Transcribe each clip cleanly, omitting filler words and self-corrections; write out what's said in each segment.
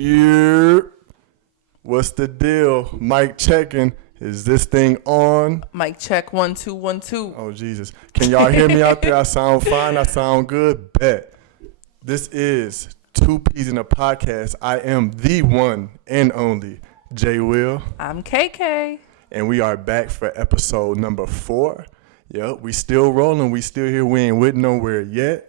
Yeah. What's the deal? Mic checking. Is this thing on? Mic check 1 2 1 2. Oh, Jesus. Can y'all hear me out there? I sound fine. I sound good. Bet. This is Two Peas in a Podcast. I am the one and only Jay Will. I'm KK. And we are back for episode number 4. Yep, we still rolling. We still here. We ain't with nowhere yet.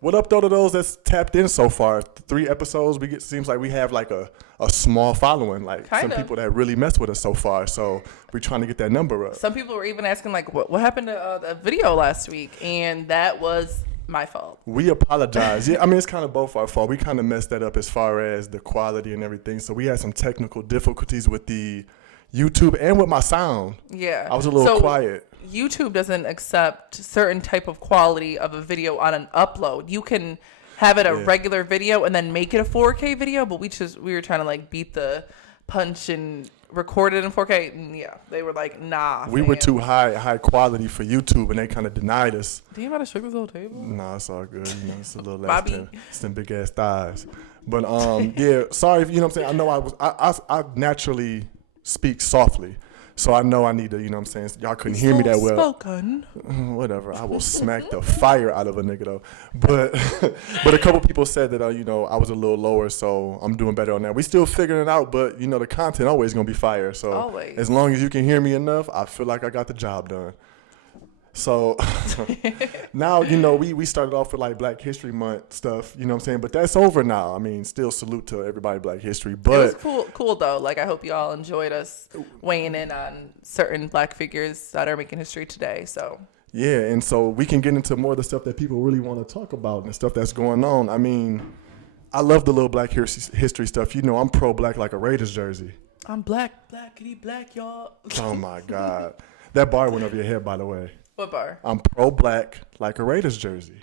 What up though to those that's tapped in so far? 3 episodes. Seems like we have like a small following, like some people that really mess with us so far. So we're trying to get that number up. Some people were even asking like, what happened to the video last week? And that was my fault. We apologize. Yeah, I mean, it's kind of both our fault. We kind of messed that up as far as the quality and everything. So we had some technical difficulties with the YouTube and with my sound. Yeah. I was a little quiet. YouTube doesn't accept certain type of quality of a video on an upload. You can have it a regular video and then make it a 4K video, but we were trying to like beat the punch and record it in 4K. And yeah, they were like, nah. We were too high quality for YouTube, and they kind of denied us. Do you want to shake this whole table? Nah, it's all good. You know, it's a little less than some big ass thighs. But yeah, sorry if you know what I'm saying. I know I naturally speak softly. So I know I need to, you know what I'm saying? Y'all couldn't hear me that well. Spoken. Whatever. I will smack the fire out of a nigga though. But a couple people said that, you know, I was a little lower, so I'm doing better on that. We still figuring it out, but, you know, the content always going to be fire. So always. As long as you can hear me enough, I feel like I got the job done. So now, you know, we started off with like Black History Month stuff, you know what I'm saying? But that's over now. I mean, still salute to everybody Black History. But it was cool though. Like I hope you all enjoyed us weighing in on certain Black figures that are making history today. So yeah, and so we can get into more of the stuff that people really want to talk about and the stuff that's going on. I mean, I love the little Black history stuff. You know, I'm pro-Black like a Raiders jersey. I'm blackity black, y'all. Oh my God. That bar went over your head, by the way. What bar? I'm pro-Black like a Raiders jersey.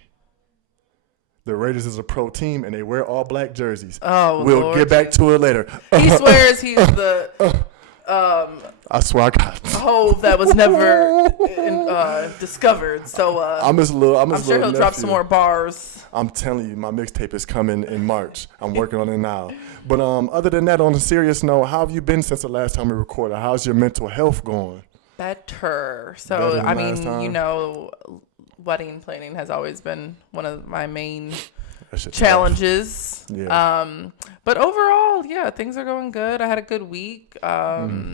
The Raiders is a pro team, and they wear all black jerseys. Oh, we'll Lord get back to it later. He swears he's the I swear I got hove that was never discovered. So I'm sure he'll drop some more bars. I'm telling you, my mixtape is coming in March. I'm working on it now. But other than that, on a serious note, how have you been since the last time we recorded? How's your mental health going? Better. So, I mean, you know, wedding planning has always been one of my main challenges. Yeah. But overall, yeah, things are going good. I had a good week. I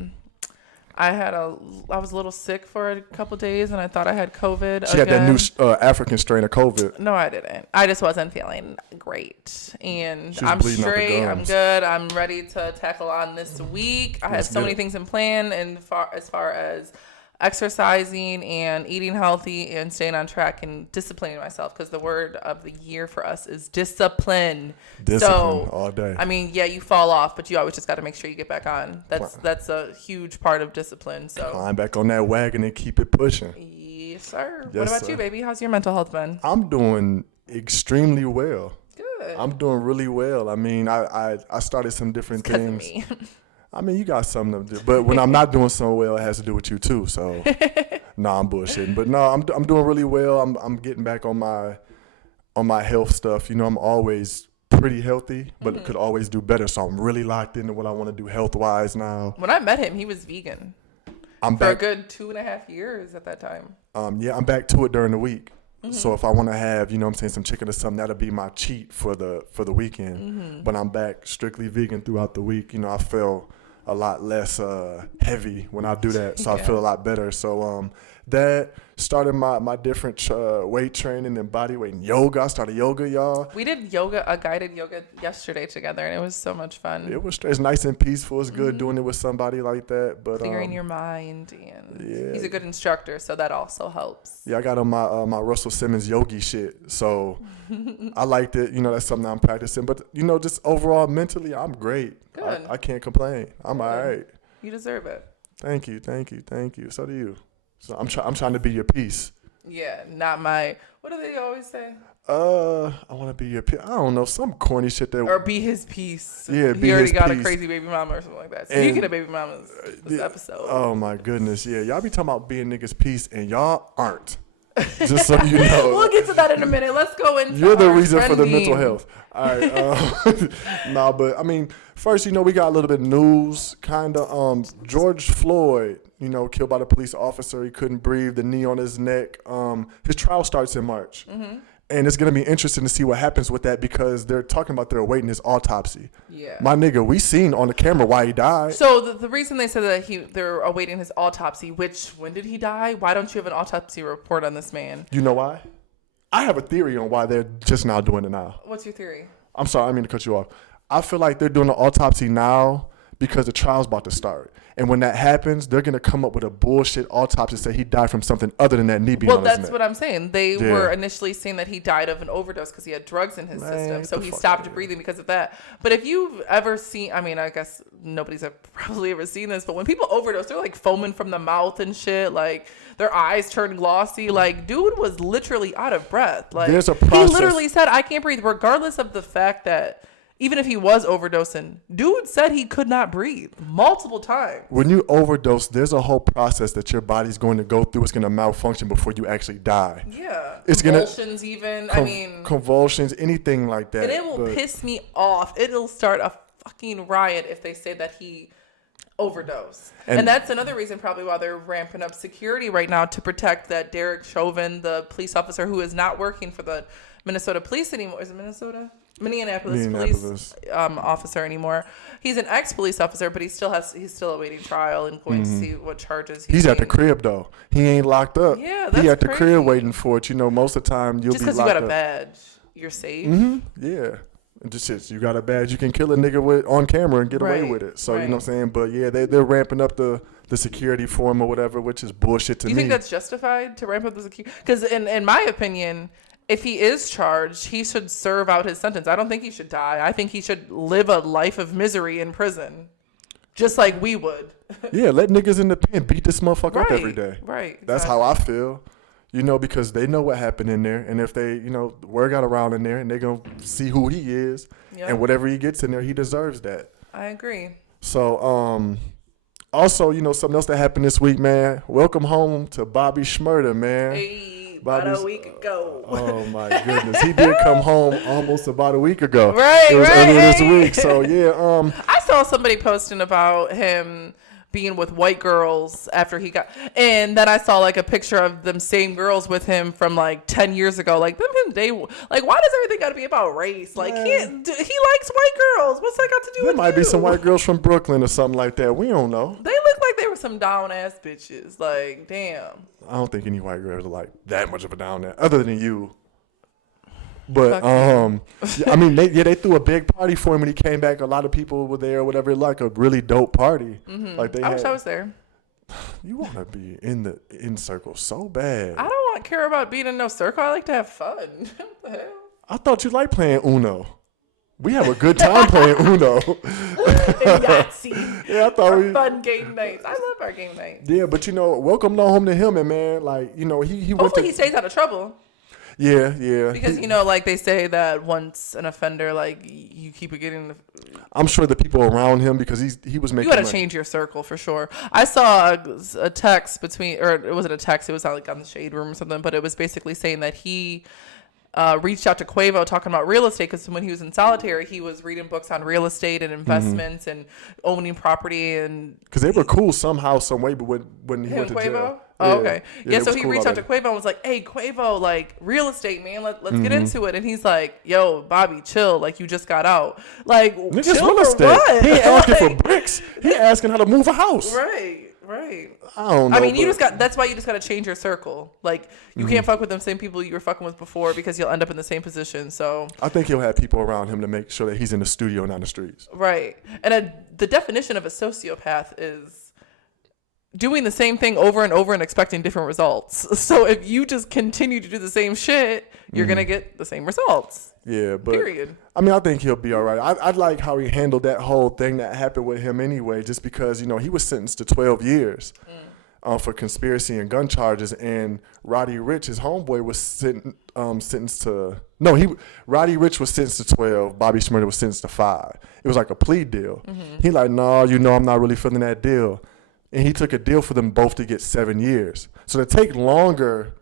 was a little sick for a couple days, and I thought I had COVID. She had that new African strain of COVID. No, I didn't. I just wasn't feeling great, and I'm straight. I'm good. I'm ready to tackle on this week. I had so many things in plan, and as far as exercising and eating healthy and staying on track and disciplining myself, because the word of the year for us is discipline. Discipline all day. I mean, yeah, you fall off, but you always just got to make sure you get back on. That's a huge part of discipline. So climb back on that wagon and keep it pushing. Yes, sir. Yes, what about you, baby? How's your mental health been? I'm doing extremely well. Good. I'm doing really well. I mean, I started some different things. Of me. I mean, you got something to do, but when I'm not doing so well, it has to do with you too. So, I'm bullshitting. But no, I'm doing really well. I'm getting back on my health stuff. You know, I'm always pretty healthy, but could always do better. So I'm really locked into what I want to do health wise now. When I met him, he was vegan. I'm for back, a good 2.5 years at that time. Yeah, I'm back to it during the week. So if I want to have, you know what I'm saying, some chicken or something, that'll be my cheat for the weekend. But I'm back strictly vegan throughout the week. You know, I feel a lot less heavy when I do that, so I feel a lot better. So that started my different weight training and body weight and yoga. I started yoga, y'all. We did a guided yoga yesterday together, and it was so much fun. It's nice and peaceful. It's good doing it with somebody like that. But clearing your mind, and he's a good instructor, so that also helps. Yeah, I got on my Russell Simmons yogi shit, so I liked it. You know, that's something I'm practicing. But you know, just overall mentally, I'm great. Good. I can't complain. I'm all right. You deserve it. Thank you. So do you. So I'm trying to be your piece. Yeah, not my. What do they always say? I want to be your piece. I don't know, some corny shit that. Or be his piece. Yeah, he already got a crazy baby mama or something like that. So you get a baby mama this episode. Oh my goodness, yeah, y'all be talking about being niggas' piece and y'all aren't. Just so you know. We'll get to that in a minute. Let's go into You're the reason for the mental health. All right. Nah, but I mean, first, we got a little bit of news, kind of. George Floyd, killed by the police officer. He couldn't breathe, the knee on his neck. His trial starts in March. Mm-hmm. And it's going to be interesting to see what happens with that because they're talking about they're awaiting his autopsy. Yeah. My nigga, we seen on the camera why he died. So the reason they said that they're awaiting his autopsy, when did he die? Why don't you have an autopsy report on this man? You know why? I have a theory on why they're just now doing it now. What's your theory? I'm sorry, I didn't mean to cut you off. I feel like they're doing the autopsy now because the trial's about to start. And when that happens, they're going to come up with a bullshit autopsy to say he died from something other than that knee being on his neck. Well, that's what I'm saying. They were initially saying that he died of an overdose because he had drugs in his system. So he stopped breathing because of that. But if you've ever seen, I guess nobody's probably ever seen this, but when people overdose, they're like foaming from the mouth and shit. Like their eyes turn glossy. Like dude was literally out of breath. Like there's a process. He literally said, I can't breathe, regardless of the fact that even if he was overdosing, dude said he could not breathe multiple times. When you overdose, there's a whole process that your body's going to go through. It's going to malfunction before you actually die. Yeah. It's convulsions even. Convulsions, anything like that. And it will piss me off. It'll start a fucking riot if they say that he overdosed. And that's another reason probably why they're ramping up security right now to protect that Derek Chauvin, the police officer who is not working for the Minnesota police anymore. Is it Minnesota? Minneapolis police officer anymore. He's an ex-police officer, but he's still awaiting trial and going to see what charges he's at the crib though. He ain't locked up. Yeah, that's he at the crazy. Crib waiting for it. Most of the time you'll just be locked up. Just because you got a badge, you're safe. Mm-hmm. Yeah. Just shit, you got a badge, you can kill a nigga with on camera and get away with it. So you know what I'm saying. But yeah, they're ramping up the security for him or whatever, which is bullshit to me. Do you think that's justified to ramp up the security? Because in my opinion, if he is charged, he should serve out his sentence. I don't think he should die. I think he should live a life of misery in prison, just like we would. Yeah, let niggas in the pen beat this motherfucker up every day. Right. Exactly. That's how I feel. Because they know what happened in there. And if they, word got around in there and they're going to see who he is and whatever he gets in there, he deserves that. I agree. So, also, something else that happened this week, man. Welcome home to Bobby Shmurda, man. Hey. About a week ago. Oh my goodness, he did come home almost about a week ago. Right, it was earlier this week. So yeah, I saw somebody posting about him being with white girls after he got, and then I saw like a picture of them same girls with him from like 10 years ago. Like them, why does everything got to be about race? Like he likes white girls. What's that got to do with? There might be some white girls from Brooklyn or something like that. We don't know. They look like they were some down ass bitches. Like damn. I don't think any white girls are like that much of a down there, other than you. But they threw a big party for him when he came back. A lot of people were there, or whatever. Like a really dope party. Mm-hmm. Like I wish I was there. You want to be in the in circle so bad. I don't care about being in no circle. I like to have fun. What the hell? I thought you liked playing Uno. We have a good time playing Uno. Yahtzee. Yeah, I thought fun game nights. I love our game nights. Yeah, but welcome home to him, and man, like he hopefully he stays out of trouble. Yeah. Because like they say that once an offender, like you keep getting. I'm sure the people around him, because he was making. You got to change your circle for sure. I saw a text or it wasn't a text. It was like on the Shade Room or something, but it was basically saying that he reached out to Quavo talking about real estate, because when he was in solitary, he was reading books on real estate and investments and owning property, and because they were cool somehow, some way. But when he went to jail. Oh, okay. Yeah, so he reached out to Quavo and was like, hey, Quavo, like, real estate, man, let's get into it. And he's like, yo, Bobby, chill. Like, you just got out. Like, niggas chill real for estate. what? He ain't asking for bricks. He asking how to move a house. Right. I don't know. I mean, that's why you just got to change your circle. Like, you can't fuck with them same people you were fucking with before, because you'll end up in the same position. So I think he'll have people around him to make sure that he's in the studio, not in the streets. Right. And the definition of a sociopath is doing the same thing over and over and expecting different results. So if you just continue to do the same shit, you're going to get the same results. Yeah, but period. I mean, I think he'll be all right. I like how he handled that whole thing that happened with him anyway, just because, he was sentenced to 12 years for conspiracy and gun charges. And Roddy Ricch, his homeboy, was sentenced to... No, Roddy Ricch was sentenced to 12. Bobby Shmurda was sentenced to 5. It was like a plea deal. Mm-hmm. He like, no, I'm not really feeling that deal. And he took a deal for them both to get 7 years. So to take longer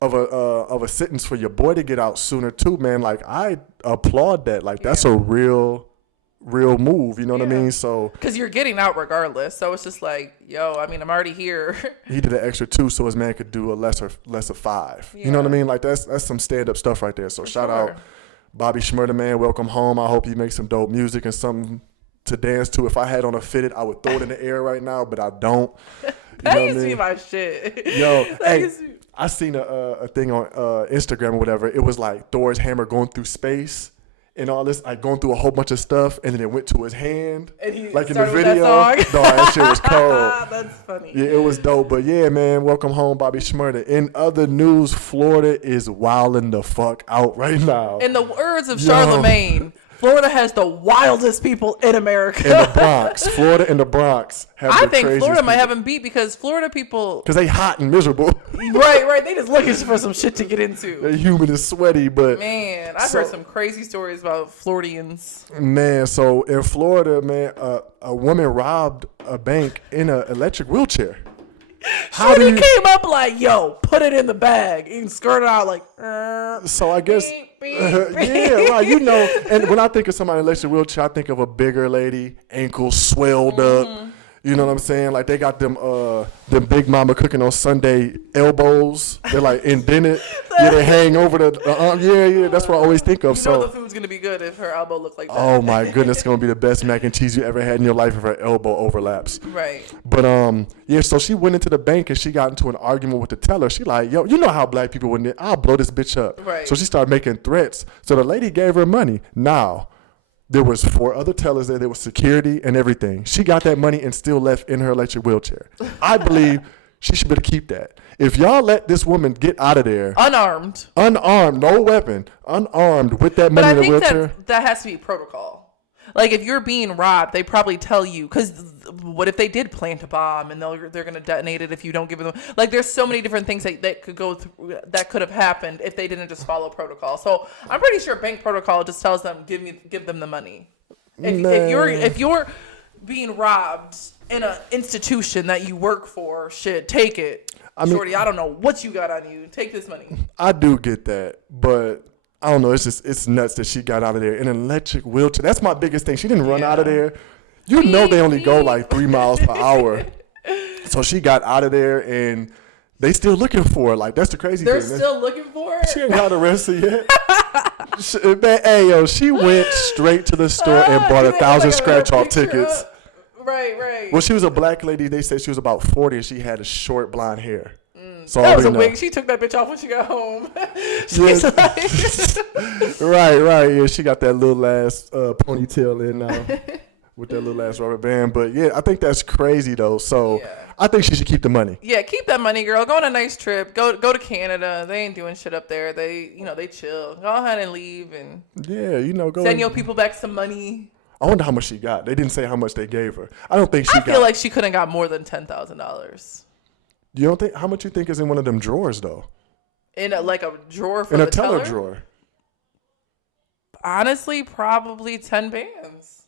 of a sentence for your boy to get out sooner too, man. Like, I applaud that. Like, that's a real move. You know what I mean? So because you're getting out regardless. So it's just like, yo, I mean, I'm already here. He did an extra 2 so his man could do a lesser 5. You know what I mean? Like, that's some stand up stuff right there. So shout out Bobby Shmurda, man. Welcome home. I hope you make some dope music and something to dance to. If I had on a fitted, I would throw it in the air right now, but I don't. That used to be my shit. Yo, hey, I seen a thing on Instagram or whatever. It was like Thor's hammer going through space and all this, like going through a whole bunch of stuff, and then it went to his hand, and he like in the video. That shit was cold. That's funny. Yeah, it was dope. But yeah, man, welcome home, Bobby Shmurda. In other news, Florida is wilding the fuck out right now. In the words of Charlemagne, Florida has the wildest people in America. In the Bronx. Florida and the Bronx have the craziest Florida people. might have them beat because Florida people... Because they hot and miserable. Right. They just looking for some shit to get into. They're humid and sweaty, but... Man, I've heard some crazy stories about Floridians. Man, so in Florida, man, a woman robbed a bank in an electric wheelchair. Shorty came up like, yo, put it in the bag and skirted out like, So I guess, yeah, right, you know, and when I think of somebody in an electric wheelchair, I think of a bigger lady, ankles swelled up. You know what I'm saying? Like, they got them Big Mama cooking on Sunday elbows. They're like indented. Yeah, they hang over the yeah. That's what I always think of. You know the food's gonna be good if her elbow looked like that. Oh my goodness, it's gonna be the best mac and cheese you ever had in your life if her elbow overlaps. Right. But yeah. So she went into the bank and she got into an argument with the teller. She like, yo, you know how black people when I'll blow this bitch up. Right. So she started making threats. So the lady gave her money. Now, there was 4 other tellers there. There was security and everything. She got that money and still left in her electric wheelchair. I believe she should better keep that. If y'all let this woman get out of there unarmed, no weapon, unarmed with that money in the wheelchair. That has to be protocol. Like, if you're being robbed, they probably tell you, because what if they did plant a bomb and they're going to detonate it if you don't give them, like, there's so many different things that could go through, that could have happened if they didn't just follow protocol. So I'm pretty sure bank protocol just tells them, give them the money. If you're being robbed in an institution that you work for, shit, take it. Shorty, I don't know what you got on you. Take this money. I do get that, but I don't know. It's nuts that she got out of there in an electric wheelchair. That's my biggest thing. She didn't run out of there. You know they only go like 3 miles per hour. So she got out of there and they still looking for her. Like, that's the crazy thing. They're still looking for her? She ain't got arrested yet. She went straight to the store and bought 1,000 scratch-off tickets. Right. Well, she was a black lady. They said she was about 40 and she had a short blonde hair. So that was a wig. She took that bitch off when she got home. She's like... Right. Yeah, she got that little ass ponytail in now with that little ass rubber band. But yeah, I think that's crazy though. So I think she should keep the money. Yeah, keep that money, girl. Go on a nice trip. Go to Canada. They ain't doing shit up there. They chill. Go ahead and leave and go send your people back some money. I wonder how much she got. They didn't say how much they gave her. I don't think I feel like she couldn't got more than $10,000. You don't think? How much you think is in one of them drawers though? In a drawer for in the a teller drawer. Honestly, probably 10 bands.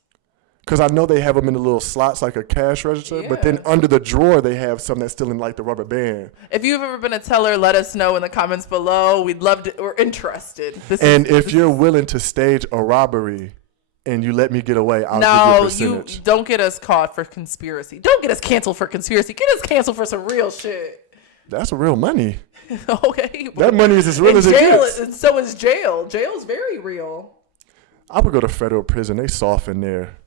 Because I know they have them in the little slots like a cash register, but then under the drawer they have some that's still in like the rubber band. If you've ever been a teller, let us know in the comments below. We'd love to. We're interested. If you're willing to stage a robbery and you let me get away, I'll give you a percentage. You don't get us caught for conspiracy. Don't get us canceled for conspiracy. Get us canceled for some real shit. That's real money. Okay. That money is as real as it gets. And so is jail. Jail's very real. I would go to federal prison. They soft in there.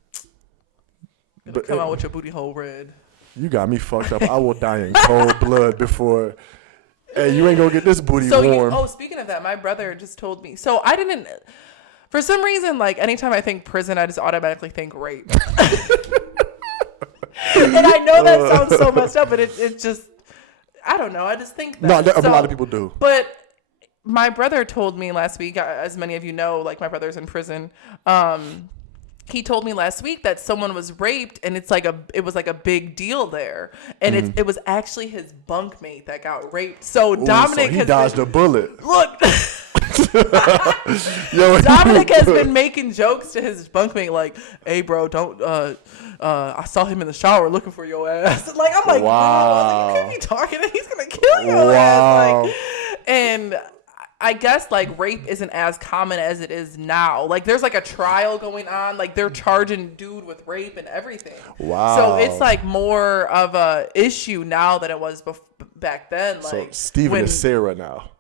But come out with your booty hole red. You got me fucked up. I will die in cold blood before. Hey, you ain't gonna get this booty warm. Speaking of that, my brother just told me. So I didn't. For some reason, like, anytime I think prison, I just automatically think rape. And I know that sounds so messed up, but it just, I don't know. I just think that. No, a lot of people do. But my brother told me last week, as many of you know, like, my brother's in prison. He told me last week that someone was raped, and it was like a big deal there, and it was actually his bunkmate that got raped. So Dominic he dodged a bullet. Look. Dominic has been making jokes to his bunkmate like, "Hey, bro, don't. I saw him in the shower looking for your ass." Like, I'm like, wow, you can't be talking. He's gonna kill your ass. Like, And I guess like rape isn't as common as it is now. Like there's like a trial going on. Like they're charging dude with rape and everything. Wow. So it's like more of a issue now than it was back then. Like so Steven is Sarah now.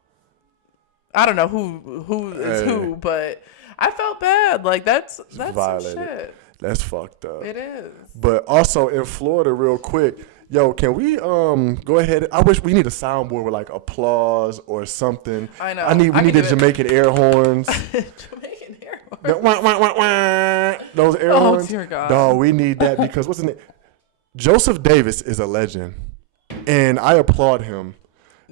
I don't know who is who, but I felt bad. Like that's some shit. That's fucked up. It is. But also in Florida, real quick. Yo, can we go ahead? I wish we need a soundboard with like applause or something. I know. We need the Jamaican air horns. Jamaican air horns. Those air horns. Oh dear God. No, we need that because what's his name? Joseph Davis is a legend, and I applaud him.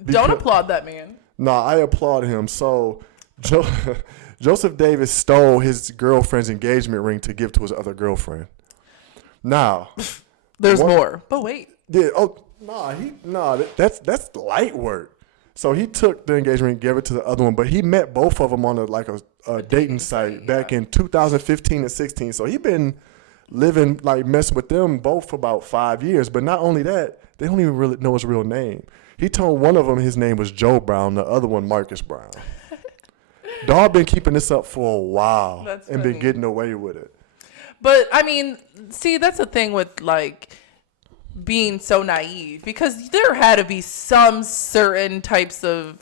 Don't applaud that man. No, I applaud him. So, Joseph Davis stole his girlfriend's engagement ring to give to his other girlfriend. Now, there's more. But wait. Yeah. Oh no. That's light work. So he took the engagement and gave it to the other one, but he met both of them on a dating site back in 2015 and 16. So he been living like messing with them both for about 5 years. But not only that, they don't even really know his real name. He told one of them his name was Joe Brown, the other one Marcus Brown. Dog been keeping this up for a while and been getting away with it. But I mean, see, that's the thing with like being so naive, because there had to be some certain types of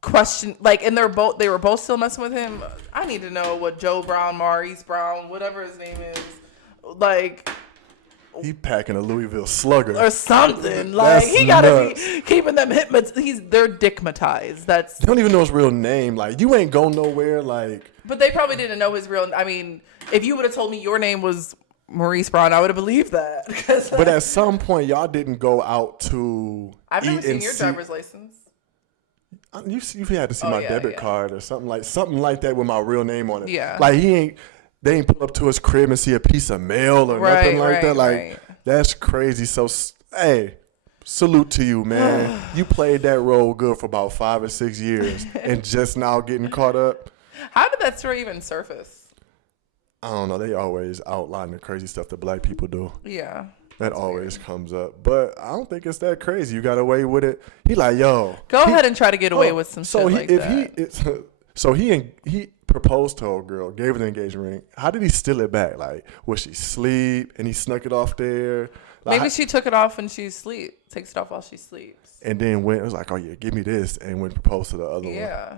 question, like, and they were both still messing with him. I need to know what Joe Brown, Maurice Brown, whatever his name is, like. He packing a Louisville Slugger or something. Like he gotta be keeping them they're dickmatized. They don't even know his real name. Like you ain't going nowhere. Like, but they probably didn't know his real. I mean, if you would have told me your name was Maurice Brown, I would have believed that. But at some point, y'all didn't go out to. I've never seen your driver's license. You had to see my debit card or something like that with my real name on it. Yeah, like they ain't pull up to his crib and see a piece of mail or nothing like that. Like that's crazy. So hey, salute to you, man. You played that role good for about 5 or 6 years and just now getting caught up. How did that story even surface? I don't know. They always outline the crazy stuff that black people do. Yeah. That always comes up. But I don't think it's that crazy. You got away with it. He like, yo. Go ahead and try to get away with some shit like that. So he proposed to a girl, gave her the engagement ring. How did he steal it back? Like, was she asleep and he snuck it off there? Like, maybe she took it off when she sleeps. Takes it off while she sleeps. And then it was like, oh yeah, give me this, and went proposed to the other one. Yeah.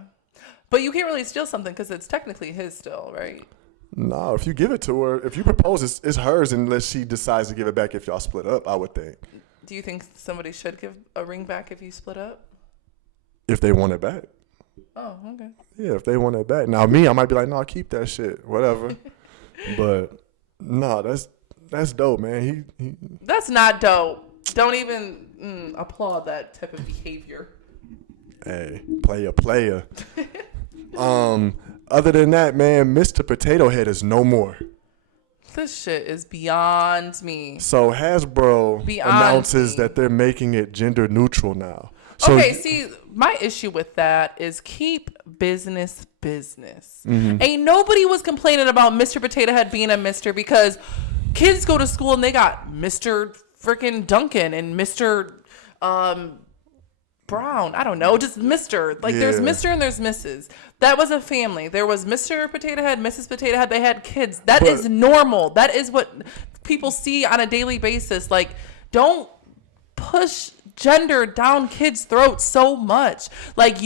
But you can't really steal something because it's technically his still, right? No, if you give it to her, if you propose, it's hers unless she decides to give it back if y'all split up, I would think. Do you think somebody should give a ring back if you split up? If they want it back. Oh, okay. Yeah, if they want it back. Now me, I might be like, no, keep that shit, whatever. But no, that's dope, man. He That's not dope. Don't even applaud that type of behavior. Hey, player. Other than that, man, Mr. Potato Head is no more. This shit is beyond me. So Hasbro announces that they're making it gender neutral now. So, okay, see, my issue with that is keep business. Mm-hmm. Ain't nobody was complaining about Mr. Potato Head being a Mr. because kids go to school and they got Mr. freaking Duncan and Mr. Brown. I don't know, just Mr. Like there's Mr. and there's Mrs. That was a family. There was Mr. Potato Head, Mrs. Potato Head. They had kids. That is normal. That is what people see on a daily basis. Like, don't push gender down kids' throats so much. Like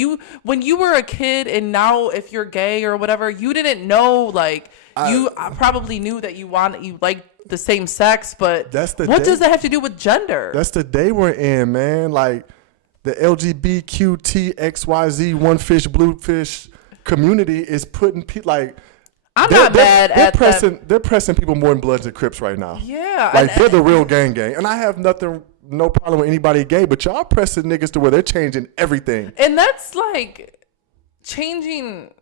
when you were a kid, and now if you're gay or whatever, you didn't know. Like you probably knew that you like the same sex, but what does that have to do with gender? That's the day we're in, man. Like the LGBTQTXYZ one fish blue fish community is putting people like. I'm not mad at that. They're pressing people more in Bloods and Crips right now. Yeah, like they're the real gang, and I have no problem with anybody gay, but y'all pressing niggas to where they're changing everything. And that's like changing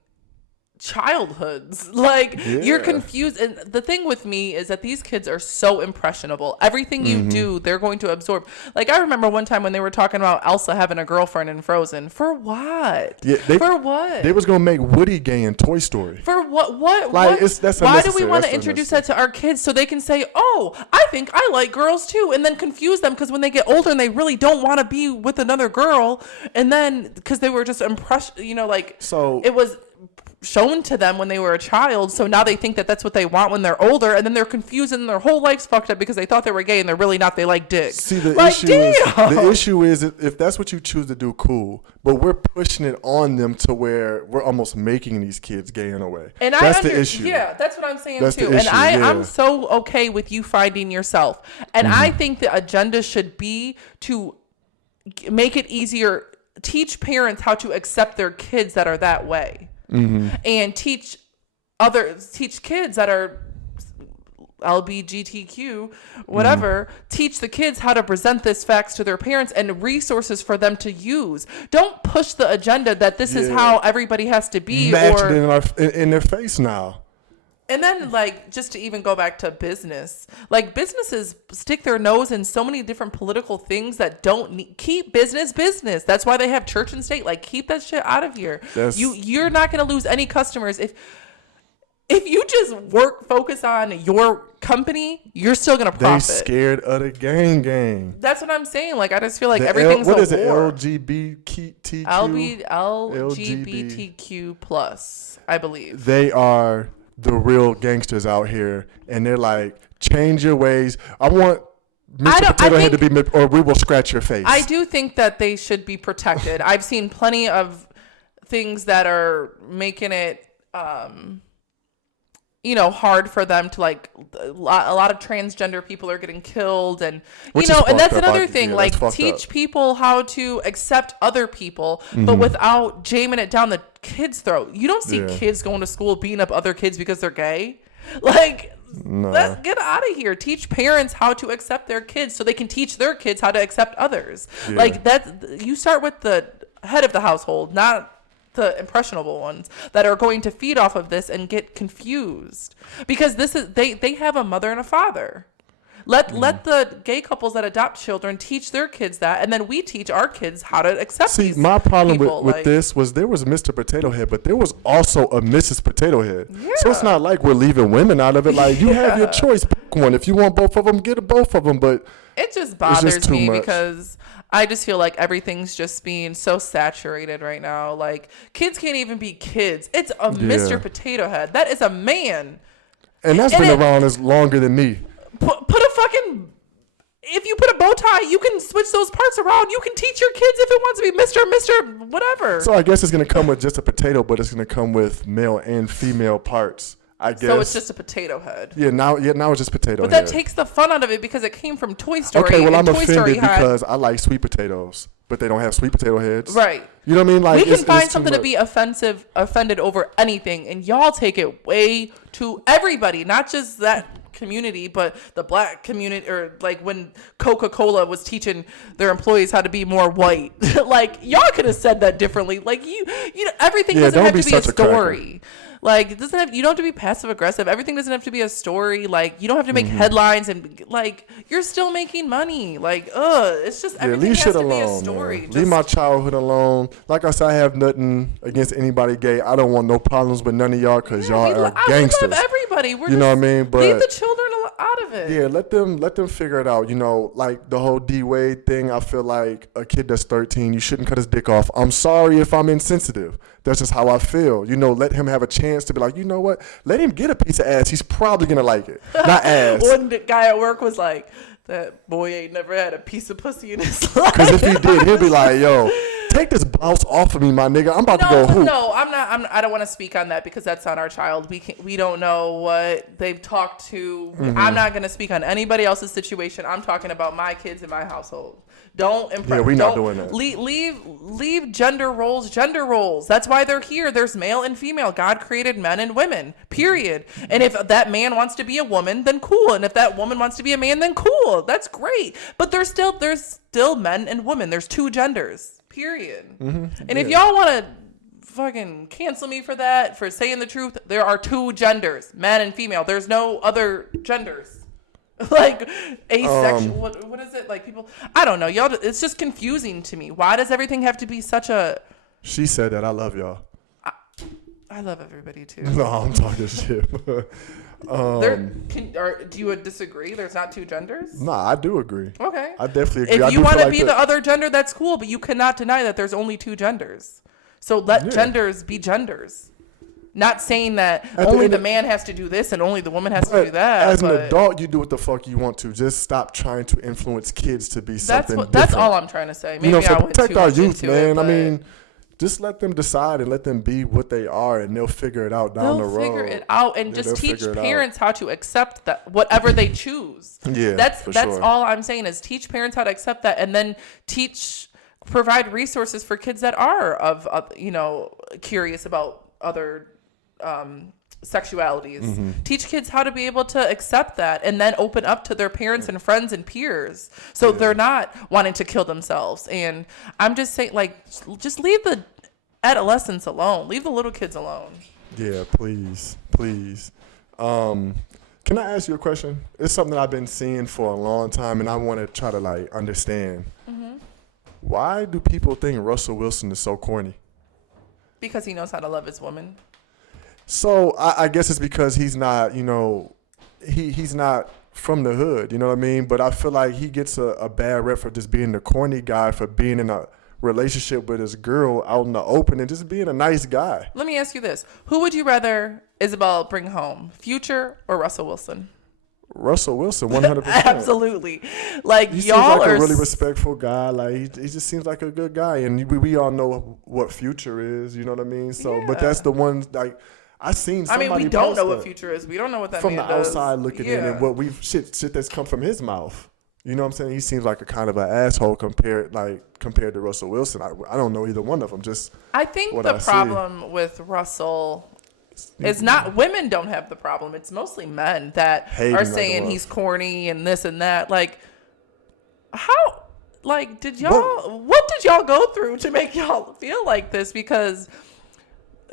childhoods. Like, you're confused. And the thing with me is that these kids are so impressionable. Everything you do, they're going to absorb. Like, I remember one time when they were talking about Elsa having a girlfriend in Frozen. For what? Yeah, for what? They was gonna make Woody gay in Toy Story. For what? Like, that's why do we want to introduce that to our kids so they can say, oh, I think I like girls too, and then confuse them because when they get older and they really don't want to be with another girl, and then because they were just impressed, so it was shown to them when they were a child, so now they think that that's what they want when they're older, and then they're confused and their whole life's fucked up because they thought they were gay and they're really not. They like dick. See, the issue is if that's what you choose to do, cool, but we're pushing it on them to where we're almost making these kids gay in a way. And that's the issue. Yeah, that's what I'm saying too. And I'm so okay with you finding yourself, and I think the agenda should be to make it easier, teach parents how to accept their kids that are that way. And teach kids that are LGBTQ, whatever, teach the kids how to present this facts to their parents and resources for them to use. Don't push the agenda that this is how everybody has to be. Match it in their face now. And then, like, just to even go back to business, like, businesses stick their nose in so many different political things that don't keep business. That's why they have church and state. Like, keep that shit out of here. You're not going to lose any customers if you just focus on your company. You're still going to profit. They scared of the gang. That's what I'm saying. Like, I just feel like everything's what is it? War. LGBTQ plus, I believe. They are the real gangsters out here, and they're like, change your ways. I want Mr. Potato Head to be, or we will scratch your face. I do think that they should be protected. I've seen plenty of things that are making it, hard for them to, like, a lot of transgender people are getting killed, and and that's another thing. Yeah, like, teach people how to accept other people, but without jamming it down the kids' throat. You don't see kids going to school beating up other kids because they're gay. Like, let's get out of here. Teach parents how to accept their kids so they can teach their kids how to accept others. Yeah. Like, that, you start with the head of the household, not the impressionable ones that are going to feed off of this and get confused, because this is they have a mother and a father. Let the gay couples that adopt children teach their kids that, and then we teach our kids how to accept these my problem with this was there was Mr. Potato Head, but there was also a Mrs. Potato Head. Yeah. So it's not like we're leaving women out of it. Like, you have your choice, pick one. If you want both of them, get both of them. But it just bothers me because I just feel like everything's just being so saturated right now. Like, kids can't even be kids. It's a Mr. Potato Head. That is a man. And that's been around as longer than me. Put a fucking, if you put a bow tie, you can switch those parts around. You can teach your kids if it wants to be Mr. whatever. So I guess it's going to come with just a potato, but it's going to come with male and female parts, I guess. So it's just a potato head. Yeah, now it's just potato head. But that takes the fun out of it because it came from Toy Story. Okay, well, I'm offended because I like sweet potatoes, but they don't have sweet potato heads. Right. You know what I mean? Like, we can find something to be offended over anything, and y'all take it way to everybody, not just that community, but the black community, or like when Coca-Cola was teaching their employees how to be more white. Like, y'all could have said that differently. Like, you know, everything doesn't have to be a story. Like, you don't have to be passive aggressive. Everything doesn't have to be a story. Like, you don't have to make headlines, and like, you're still making money. Like, it's just everything has to be a story. Leave my childhood alone. Like I said, I have nothing against anybody gay. I don't want no problems with none of y'all because y'all are gangsters. I love everybody. You know what I mean? But leave the children out of it. Yeah, let them figure it out. You know, like the whole D-Wade thing. I feel like a kid that's 13, you shouldn't cut his dick off. I'm sorry if I'm insensitive. That's just how I feel. You know, let him have a chance to be like, you know what? Let him get a piece of ass. He's probably going to like it. Not ass. One guy at work was like, that boy ain't never had a piece of pussy in his life. Because if he did, he'd be like, yo, take this blouse off of me, my nigga. I'm about to go hoop. No, I don't want to speak on that because that's on our child. We don't know what they've talked to. I'm not going to speak on anybody else's situation. I'm talking about my kids in my household. Don't impress. Yeah, we're not doing that. Leave gender roles. That's why they're here. There's male and female. God created men and women, period. And if that man wants to be a woman, then cool. And if that woman wants to be a man, then cool. That's great. But there's still men and women. There's two genders, period. And if y'all want to fucking cancel me for that, for saying the truth. There are 2 genders, man and female. There's no other genders. Like asexual, what is it? Like people, I don't know, y'all. It's just confusing to me. Why does everything have to be such a? She said that. I love y'all. I love everybody too. No, I'm talking shit. Do you disagree? There's not 2 genders? Nah, I do agree. Okay, I definitely agree. If you want to be the other gender, that's cool, but you cannot deny that there's only 2 genders. So let genders be genders. Not saying that only the man has to do this and only the woman has to do that. As an adult, you do what the fuck you want to. Just stop trying to influence kids to be something different. That's all I'm trying to say. Maybe I went protect too our much youth, into man. it, I mean, just let them decide and let them be what they are, and they'll figure it out down the road. They'll figure it out, and just teach parents how to accept that whatever they choose. Yeah, that's all I'm saying is teach parents how to accept that, and then provide resources for kids that are curious about other sexualities. Mm-hmm. Teach kids how to be able to accept that and then open up to their parents and friends and peers so they're not wanting to kill themselves. And I'm just saying, like, just leave the adolescents alone. Leave the little kids alone. Yeah, please. Can I ask you a question? It's something that I've been seeing for a long time, and I want to try to understand. Mm-hmm. Why do people think Russell Wilson is so corny? Because he knows how to love his woman. So I guess it's because he's not, he's not from the hood, you know what I mean? But I feel like he gets a bad rep for just being the corny guy, for being in a relationship with his girl out in the open and just being a nice guy. Let me ask you this. Who would you rather Isabel bring home, Future or Russell Wilson? Russell Wilson, 100%. Absolutely. Like, he y'all seems like are a really respectful guy. Like, he just seems like a good guy. And we all know what Future is, you know what I mean? So, But that's the one, like, I seen somebody we don't know what Future is. We don't know what that from man the does. outside looking in, and what shit that's come from his mouth. You know what I'm saying? He seems like a kind of an asshole compared to Russell Wilson. I don't know either one of them. I think the problem with Russell is not women don't have the problem. It's mostly men that are saying he's corny and this and that. Like, how? Like, what did y'all go through to make y'all feel like this? Because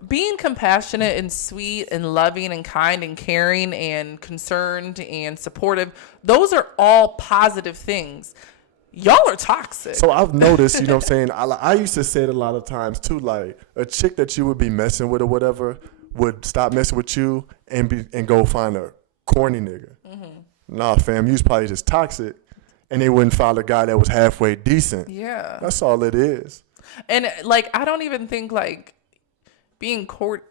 being compassionate and sweet and loving and kind and caring and concerned and supportive, those are all positive things. Y'all are toxic. So I've noticed, you know what I'm saying? I used to say it a lot of times too, like a chick that you would be messing with or whatever would stop messing with you and go find a corny nigga. Mm-hmm. Nah, fam, you was probably just toxic, and they wouldn't find a guy that was halfway decent. Yeah. That's all it is. And I don't even think being corny,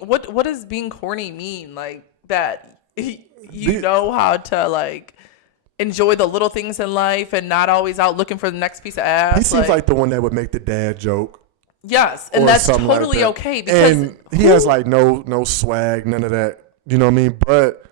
what does being corny mean? Like that you know how to enjoy the little things in life and not always out looking for the next piece of ass. He seems like the one that would make the dad joke. Yes, and that's totally okay because he has no swag, none of that. You know what I mean? But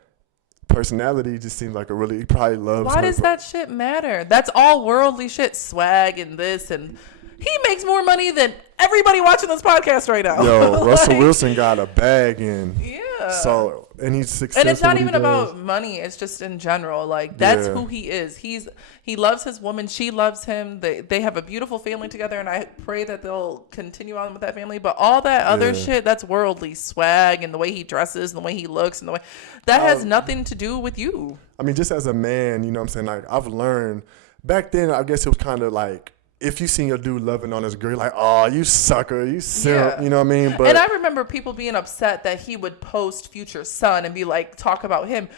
personality just seems like he probably loves. Why does that shit matter? That's all worldly shit, swag and this and. He makes more money than everybody watching this podcast right now. Yo, Russell Wilson got a bag in. Yeah. So, and he's successful. And it's not even about money. It's just in general. That's who he is. He loves his woman. She loves him. They have a beautiful family together, and I pray that they'll continue on with that family. But all that other shit, that's worldly swag and the way he dresses and the way he looks and the way that has nothing to do with you. I mean, just as a man, you know what I'm saying? I've learned back then, I guess it was kind of if you seen your dude loving on his girl, oh, you sucker, you simp, you know what I mean? And I remember people being upset that he would post Future's son and be talk about him.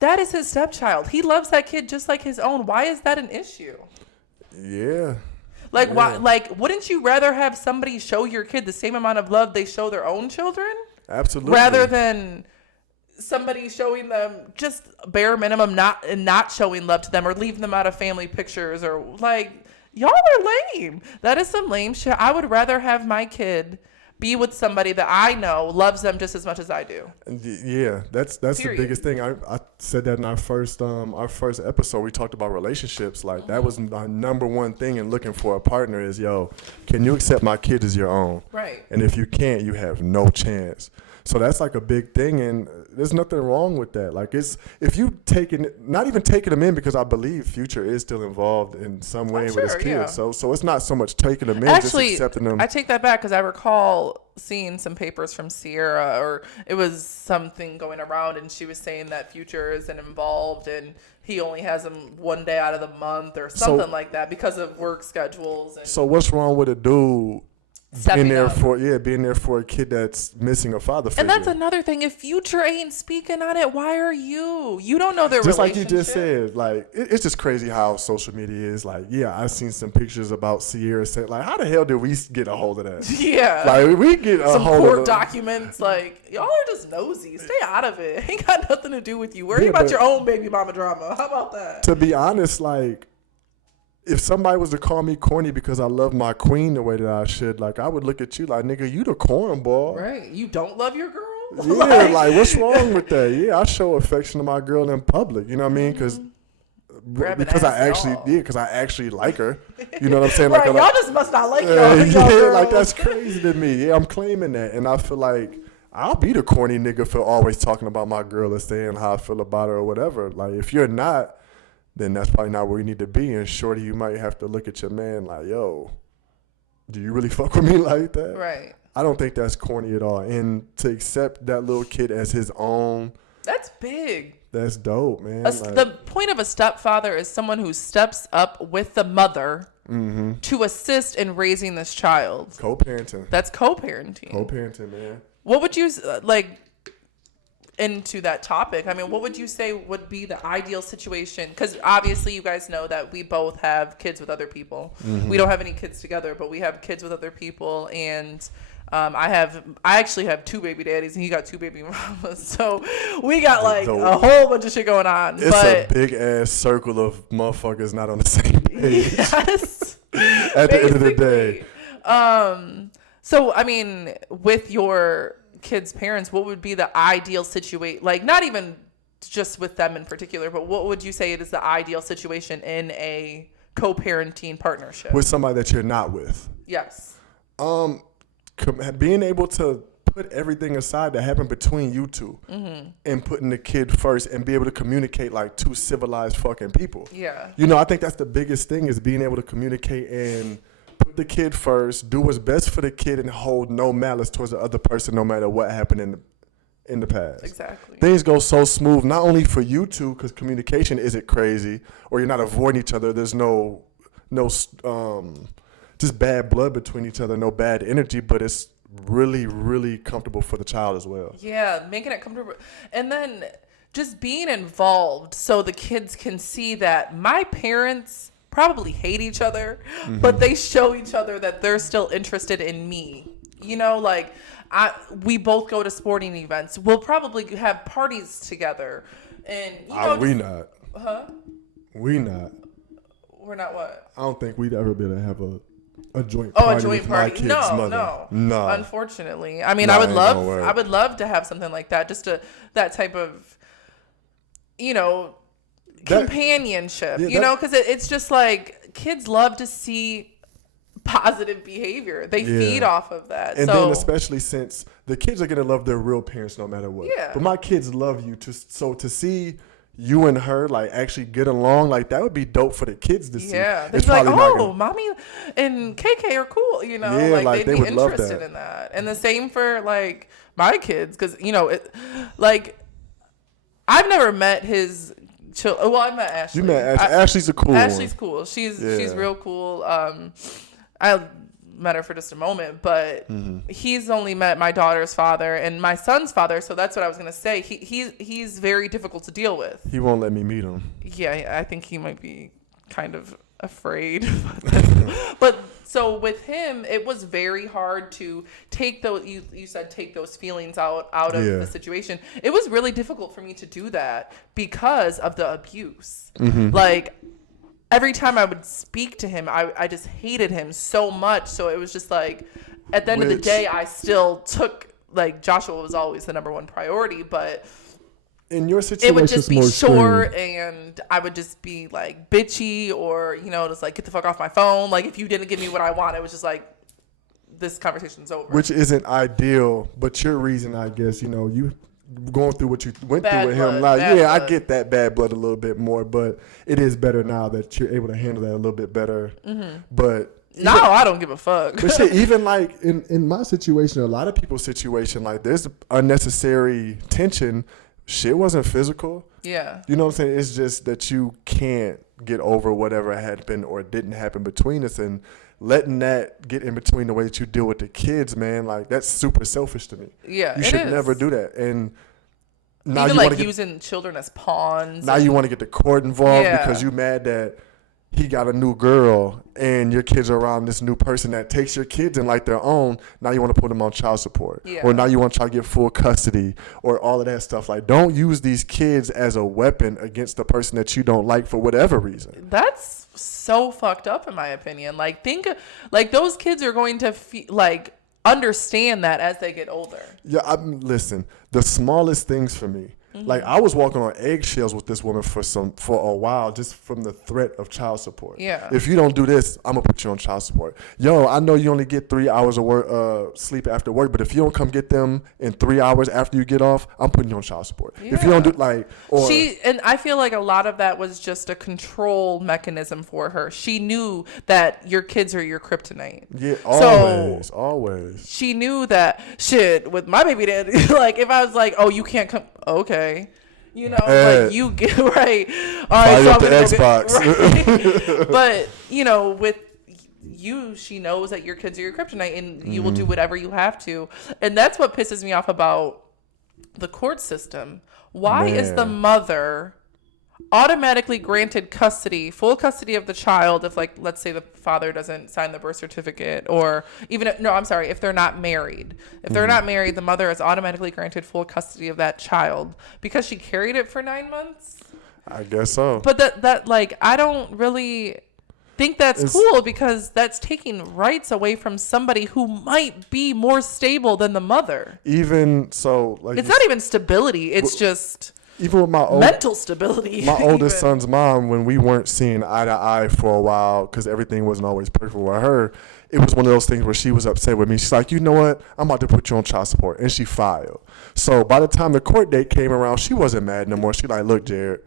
That is his stepchild. He loves that kid just like his own. Why is that an issue? Yeah. Why? Wouldn't you rather have somebody show your kid the same amount of love they show their own children? Absolutely. Rather than somebody showing them just bare minimum, not showing love to them or leaving them out of family pictures or y'all are lame. That is some lame shit. I would rather have my kid be with somebody that I know loves them just as much as I do. Yeah, that's the biggest thing. I said that in our first episode. We talked about relationships. Like that was my number one thing in looking for a partner is, yo, can you accept my kids as your own? Right. And if you can't, you have no chance. So that's like a big thing, and there's nothing wrong with that. Like it's if you not even taking them in, because I believe Future is still involved in some way with his kids. Yeah. So it's not so much taking them in, actually, just accepting them. I take that back because I recall seeing some papers from Sierra, or it was something going around, and she was saying that Future isn't involved and he only has them one day out of the month or something like that because of work schedules. So what's wrong with a dude being there for a kid that's missing a father figure? And that's another thing. If Future ain't speaking on it, why are you? You don't know their relationship. Just like you just said, like it's just crazy how social media is. Like, yeah, I've seen some pictures about Sierra saying, like, how the hell did we get a hold of that? Yeah, like we get a some hold court of documents. Like, y'all are just nosy. Stay out of it. Ain't got nothing to do with you. Worry about your own baby mama drama. How about that? To be honest, like, if somebody was to call me corny because I love my queen the way that I should, like, I would look at you like, nigga, you the cornball. Right. You don't love your girl? Yeah, like, what's wrong with that? Yeah, I show affection to my girl in public. You know what I mean? Because I actually like her. You know what I'm saying? Right, like, y'all just must not like y'all. Yeah, like, that's crazy to me. Yeah, I'm claiming that. And I feel like I'll be the corny nigga for always talking about my girl and saying how I feel about her or whatever. Like, if you're not, then that's probably not where you need to be. And shorty, you might have to look at your man like, yo, do you really fuck with me like that? Right. I don't think that's corny at all. And to accept that little kid as his own. That's big. That's dope, man. The point of a stepfather is someone who steps up with the mother to assist in raising this child. Co-parenting. That's co-parenting. Co-parenting, man. What would you, like, into that topic, I mean, what would you say would be the ideal situation? Because obviously you guys know that we both have kids with other people. We don't have any kids together, but we have kids with other people. And I actually have 2 baby daddies, and he got 2 baby mamas. So we got like a whole bunch of shit going on. It's a big ass circle of motherfuckers not on the same page. Yes. At the end of the day. So, I mean, with your kids' parents, what would be the ideal situation? Like, not even just with them in particular, but what would you say is the ideal situation in a co-parenting partnership? With somebody that you're not with. Yes. Being able to put everything aside that happened between you two and putting the kid first and be able to communicate like 2 civilized fucking people. Yeah. You know, I think that's the biggest thing is being able to communicate and put the kid first, do what's best for the kid, and hold no malice towards the other person no matter what happened in the past. Exactly. Things go so smooth, not only for you two, because communication isn't crazy, or you're not avoiding each other. There's no just bad blood between each other, no bad energy, but it's really, really comfortable for the child as well. Yeah, making it comfortable. And then just being involved so the kids can see that my parents probably hate each other, but they show each other that they're still interested in me. You know, like we both go to sporting events. We'll probably have parties together, and you know, we not. Huh? We not. We're not what? I don't think we'd ever be able to have a joint party. Oh, a joint party? My kid's No. Unfortunately, I mean, no, I would love to have something like that. Just that type of, you know, companionship, you know, because it's just like kids love to see positive behavior. They feed off of that. And then especially since the kids are going to love their real parents no matter what. Yeah. But my kids love you. So to see you and her like actually get along, like that would be dope for the kids to see. Yeah. They'd be like, mommy and KK are cool, you know. Yeah, like they'd be interested in that. And the same for like my kids, because, you know, I've never met his children. Well, I met Ashley. You met Ashley. Ashley's a cool Ashley's one. Cool. She's real cool. I met her for just a moment, but he's only met my daughter's father and my son's father, so that's what I was gonna say. He's very difficult to deal with. He won't let me meet him. Yeah, I think he might be kind of afraid. But so with him, it was very hard to take those. You said take those feelings out of the situation. It was really difficult for me to do that because of the abuse. Like, every time I would speak to him, I just hated him so much. So it was just like, at the end of the day, I still took, like, Joshua was always the number one priority, but in your situation, it would just be short, and I would just be like bitchy, or, you know, just like, get the fuck off my phone. Like, if you didn't give me what I want, it was just like, this conversation's over. Which isn't ideal, but your reason, I guess, you know, you going through what you went through with him. Like, yeah, I get that bad blood a little bit more, but it is better now that you're able to handle that a little bit better. Mm-hmm. But no, I don't give a fuck. But shit, even like in my situation, a lot of people's situation, like, there's unnecessary tension. Shit wasn't physical. Yeah. You know what I'm saying? It's just that you can't get over whatever happened or didn't happen between us, and letting that get in between the way that you deal with the kids, man, like, that's super selfish to me. Yeah, you should never do that. And now even, you like, using children as pawns. Now you want to get the court involved because you mad that he got a new girl and your kids are around this new person that takes your kids in like their own. Now you want to put them on child support. Yeah. Or now you want to try to get full custody or all of that stuff. Like, don't use these kids as a weapon against the person that you don't like for whatever reason. That's so fucked up, in my opinion. Like, think, like, those kids are going to understand that as they get older. Yeah, listen, the smallest things for me. Mm-hmm. Like, I was walking on eggshells with this woman for a while, just from the threat of child support. Yeah. If you don't do this, I'm gonna put you on child support. Yo, I know you only get 3 hours of work, sleep after work, but if you don't come get them in 3 hours after you get off, I'm putting you on child support. Yeah. If you don't do and I feel like a lot of that was just a control mechanism for her. She knew that your kids are your kryptonite. Yeah, always. She knew that shit with my baby daddy. Like, if I was like, oh, you can't come. Okay, you know, like, you get right. All right, so up the Xbox. Right? But, you know, with you, she knows that your kids are your kryptonite, and you will do whatever you have to. And that's what pisses me off about the court system. Why is the mother automatically granted full custody of the child if, like, let's say the father doesn't sign the birth certificate, or even if they're not married. If they're not married, the mother is automatically granted full custody of that child because she carried it for 9 months? I guess so. But that like, I don't really think that's cool, because that's taking rights away from somebody who might be more stable than the mother. Even so, like, it's not even stability, it's just even with my mental stability. My oldest son's mom, when we weren't seeing eye to eye for a while because everything wasn't always perfect with her, it was one of those things where she was upset with me. She's like, you know what? I'm about to put you on child support. And she filed. So by the time the court date came around, she wasn't mad no more. She like, look, Jared,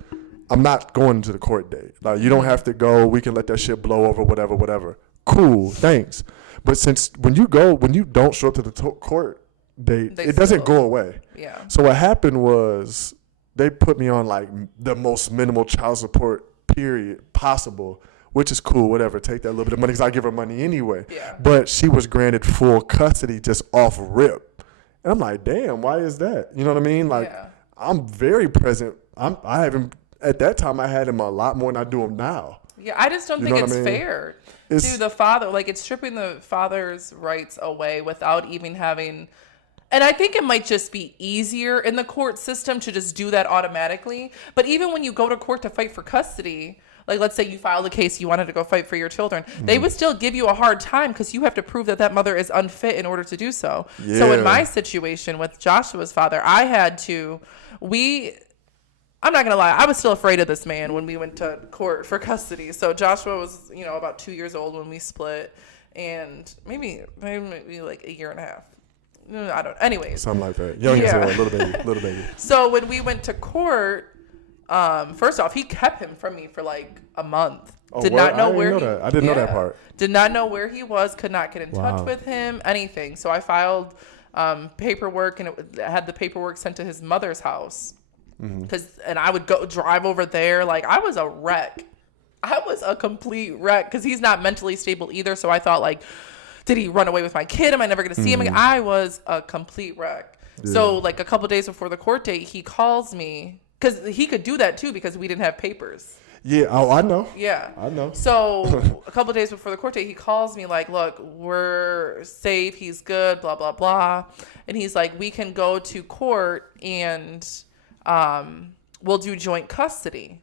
I'm not going to the court date. Like, you don't have to go. We can let that shit blow over, whatever. Cool, thanks. But since when you don't show up to the court date, it doesn't go away. Yeah. So what happened was, they put me on like the most minimal child support period possible, which is cool, whatever. Take that little bit of money because I give her money anyway. Yeah. But she was granted full custody just off rip. And I'm like, damn, why is that? You know what I mean? Like, I'm very present. I haven't, at that time, I had him a lot more than I do him now. Yeah, I just don't think it's fair to the father. Like, it's stripping the father's rights away without even having... And I think it might just be easier in the court system to just do that automatically. But even when you go to court to fight for custody, like, let's say you filed a case, you wanted to go fight for your children, they would still give you a hard time because you have to prove that mother is unfit in order to do so. Yeah. So in my situation with Joshua's father, I had to, I'm not going to lie, I was still afraid of this man when we went to court for custody. So Joshua was, about 2 years old when we split, and maybe like a year and a half. I don't. Anyways, something like that. Young as hell, little baby. So when we went to court, first off, he kept him from me for like a month. I didn't know that part. Did not know where he was. Could not get in touch with him. Anything. So I filed paperwork, and it had the paperwork sent to his mother's house. And I would drive over there. Like, I was a wreck. I was a complete wreck because he's not mentally stable either. So I thought, like, did he run away with my kid? Am I never going to see him again? I was a complete wreck. Yeah. So, like, a couple days before the court date, he calls me, because he could do that too because we didn't have papers. Yeah. Oh, I know. Yeah. I know. So a couple days before the court date, he calls me like, look, we're safe. He's good, blah, blah, blah. And he's like, we can go to court and we'll do joint custody.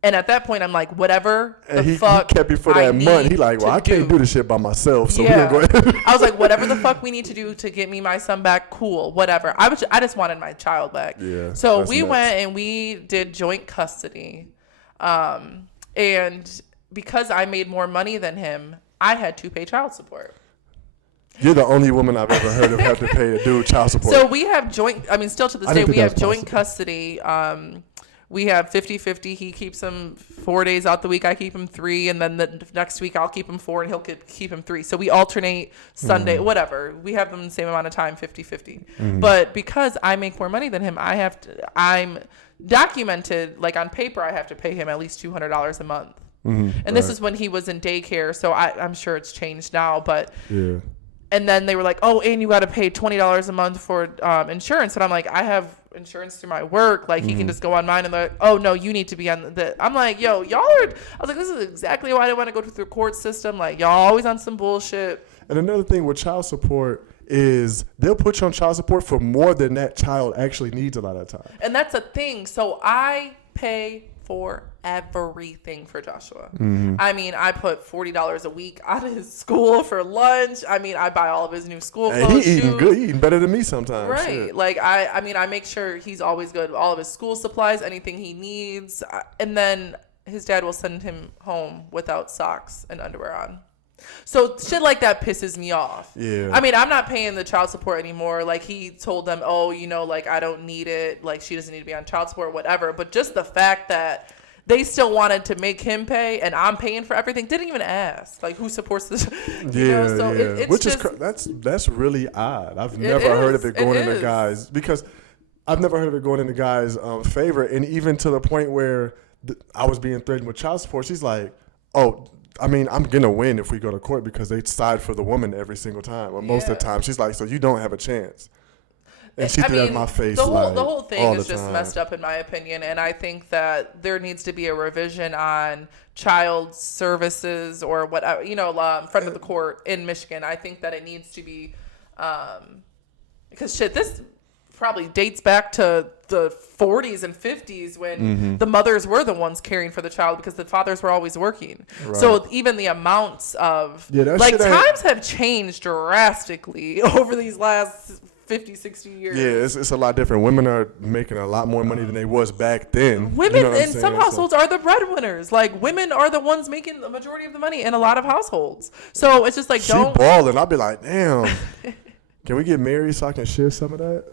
And at that point, I'm like, whatever the he fuck kept you for that month. He like, well, I can't do this shit by myself, so we're gonna go ahead. I was like, whatever the fuck we need to do to get me my son back, cool, whatever. I just wanted my child back. Yeah. So we went and we did joint custody, and because I made more money than him, I had to pay child support. You're the only woman I've ever heard of have to pay a dude child support. So we have still to this day, we have joint custody. We have 50-50. He keeps him 4 days out the week. I keep him 3. And then the next week I'll keep him 4 and he'll keep him 3. So we alternate Sunday, whatever. We have them the same amount of time, 50-50. But because I make more money than him, I'm documented, like on paper, I have to pay him at least $200 a month. And this is when he was in daycare. So I'm sure it's changed now, but yeah. And then they were like, oh, and you got to pay $20 a month for insurance. And I'm like, I have insurance through my work. Like, he can just go on mine. And they're like, oh, no, you need to be on the. I'm like, yo, y'all are. I was like, this is exactly why I didn't want to go through the court system. Like, y'all always on some bullshit. And another thing with child support is they'll put you on child support for more than that child actually needs a lot of time. And that's a thing. So I pay for everything for Joshua. I mean, I put $40 a week out of his school for lunch. I mean, I buy all of his new school clothes. He eating good. He eating better than me sometimes. Right. Shit. Like, I mean, I make sure he's always good. All of his school supplies, anything he needs. And then his dad will send him home without socks and underwear on. So shit like that pisses me off. Yeah. I mean, I'm not paying the child support anymore. Like, he told them, oh, you know, like, I don't need it. Like, she doesn't need to be on child support, whatever. But just the fact that they still wanted to make him pay, and I'm paying for everything. Didn't even ask, like, who supports this. It's which just, that's really odd. I've never heard of it going into guys, because I've never heard of it going into guys' favor, and even to the point where I was being threatened with child support. She's like, oh, I mean, I'm gonna win if we go to court because they side for the woman every single time, or most of the time. She's like, so you don't have a chance. And she threw at my face. The whole thing is just messed up, in my opinion. And I think that there needs to be a revision on child services or whatever, you know, front of the court in Michigan. I think that it needs to be, because shit, this probably dates back to the 40s and 50s when the mothers were the ones caring for the child because the fathers were always working. Right. So even the amounts of, times have changed drastically over these last 50, 60 years. Yeah, it's a lot different. Women are making a lot more money than they was back then. Women in some households are the breadwinners. Like, women are the ones making the majority of the money in a lot of households. So it's just like, she balling. I'll be like, damn. Can we get married so I can share some of that?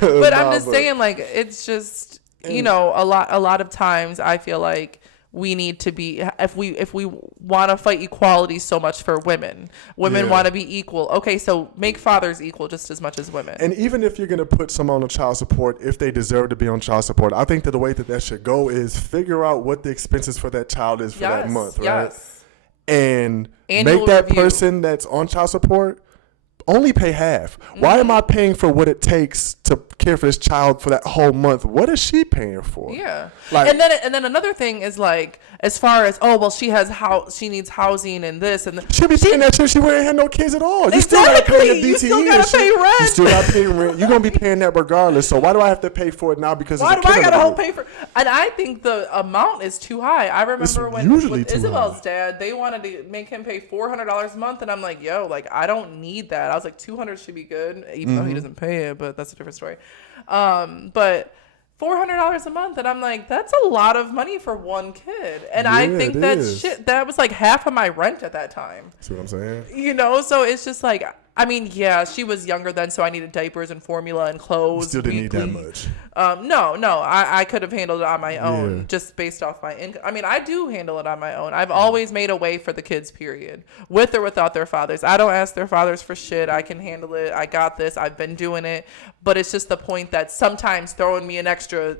But I'm just saying, like, it's just, you know, a lot of times I feel like we need to be, if we want to fight equality so much for women want to be equal. Okay, so make fathers equal just as much as women. And even if you're going to put someone on child support, if they deserve to be on child support, I think that the way that should go is figure out what the expenses for that child is for that month, right? Yes. And make that person that's on child support only pay half. Why am I paying for what it takes to care for this child for that whole month? What is she paying for? Yeah. Like, and then another thing is, like, as far as, oh, well, she needs housing and this and she'll be paying that shit. She wouldn't have no kids at all. You still gotta pay your DTE. You still gotta pay rent. You still gotta pay rent. You're gonna be paying that regardless. So why do I have to pay for it now? Because why do I gotta pay for? And I think the amount is too high. I remember when with Isabel's dad, they wanted to make him pay $400 a month, and I'm like, yo, like, I don't need that. I was like, $200 should be good, even though he doesn't pay it, but that's a different story. But $400 a month, and I'm like, that's a lot of money for one kid. And I think that was like half of my rent at that time. See what I'm saying? You know, so it's just like, I mean, yeah, she was younger then, so I needed diapers and formula and clothes. You still didn't need that much. No, I could have handled it on my own, just based off my income. I mean, I do handle it on my own. I've always made a way for the kids, period, with or without their fathers. I don't ask their fathers for shit. I can handle it. I got this. I've been doing it. But it's just the point that sometimes throwing me an extra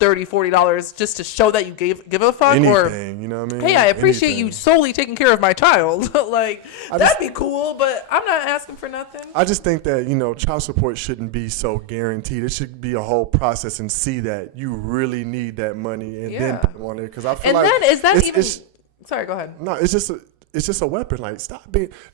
$30, $40 just to show that you give a fuck. Anything, you know what I mean? Hey, I appreciate you solely taking care of my child. Like, that'd be cool, but I'm not asking for nothing. I just think that, you know, child support shouldn't be so guaranteed. It should be a whole process and see that you really need that money and then put on it. Because I feel sorry, go ahead. No, it's just it's just a weapon. Like,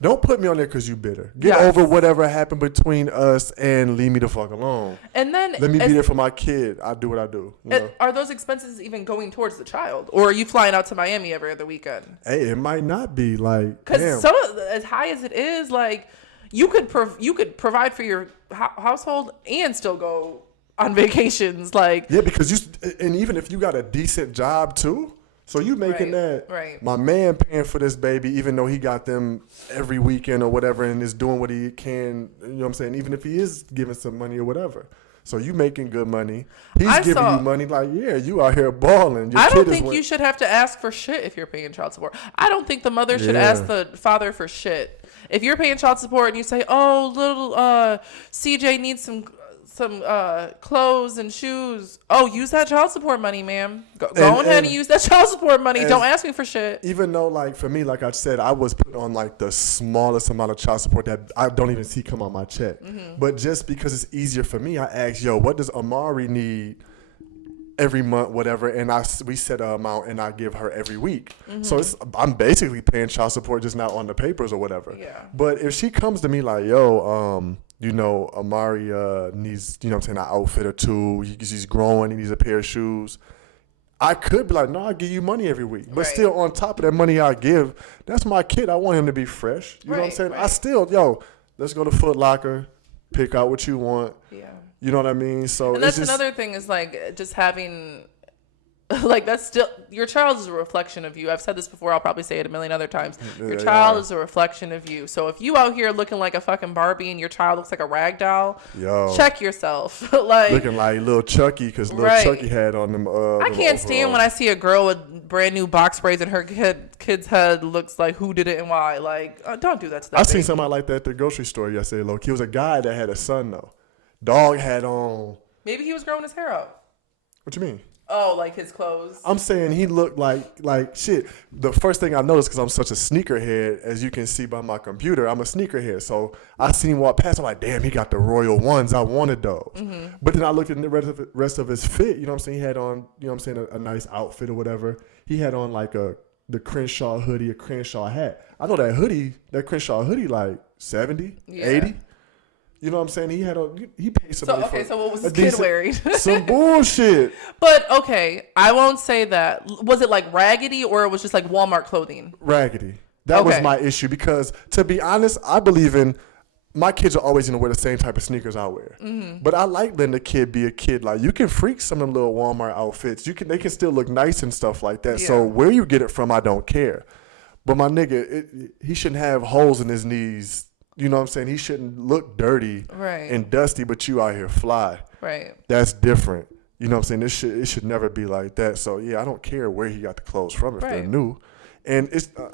don't put me on there because you bitter. Get over whatever happened between us and leave me the fuck alone. And then let me be there for my kid. I do what I do. Are those expenses even going towards the child, or are you flying out to Miami every other weekend? Hey, it might not be like, because as high as it is, like you could provide for your household and still go on vacations. Like, yeah, because and even if you got a decent job too. So you making that, my man paying for this baby, even though he got them every weekend or whatever and is doing what he can, you know what I'm saying? Even if he is giving some money or whatever. So you making good money. He's giving you money like, yeah, you out here balling. I don't think you should have to ask for shit if you're paying child support. I don't think the mother should ask the father for shit. If you're paying child support and you say, oh, little CJ needs some clothes and shoes. Oh, use that child support money, ma'am. Go ahead and use that child support money. Don't ask me for shit. Even though, like, for me, like I said, I was put on, like, the smallest amount of child support that I don't even see come on my check. Mm-hmm. But just because it's easier for me, I asked, what does Amari need every month, whatever, and we set an amount and I give her every week. Mm-hmm. So I'm basically paying child support, just not on the papers or whatever. Yeah. But if she comes to me like, Amari needs, an outfit or two. He's growing. He needs a pair of shoes. I could be like, no, I'll give you money every week. But still, on top of that money I give, that's my kid. I want him to be fresh. You know what I'm saying? Right. I still, let's go to Foot Locker, pick out what you want. Yeah. You know what I mean? So and that's another thing is like just having... Like that's still your child is a reflection of you. I've said this before. I'll probably say it a million other times. Your child is a reflection of you. So if you out here looking like a fucking Barbie and your child looks like a rag doll, check yourself. Like looking like little Chucky because little Chucky had on them. I can't stand when I see a girl with brand new box braids and her kid's head looks like who did it and why. Like don't do that to that. I seen somebody like that at the grocery store yesterday. Look, he was a guy that had a son though. Dog had on. Maybe he was growing his hair out. What you mean? Oh, like his clothes? I'm saying he looked like shit. The first thing I noticed, because I'm such a sneakerhead, as you can see by my computer, I'm a sneakerhead. So I seen him walk past. I'm like, damn, he got the Royal Ones. I wanted those. Mm-hmm. But then I looked at the rest of his fit. You know what I'm saying? He had on, a nice outfit or whatever. He had on like the Crenshaw hoodie, a Crenshaw hat. I know that Crenshaw hoodie like 70, 80. You know what I'm saying? He paid somebody for so what was his kid wearing? Some bullshit. But, okay, I won't say that. Was it like raggedy or it was just like Walmart clothing? Raggedy. That was my issue because, to be honest, I believe in my kids are always going to wear the same type of sneakers I wear. Mm-hmm. But I like letting the kid be a kid. Like, you can freak some of them little Walmart outfits. They can still look nice and stuff like that. Yeah. So where you get it from, I don't care. But my nigga, he shouldn't have holes in his knees. You know what I'm saying? He shouldn't look dirty and dusty, but you out here fly. Right. That's different. You know what I'm saying? It should never be like that. So, yeah, I don't care where he got the clothes from if they're new. And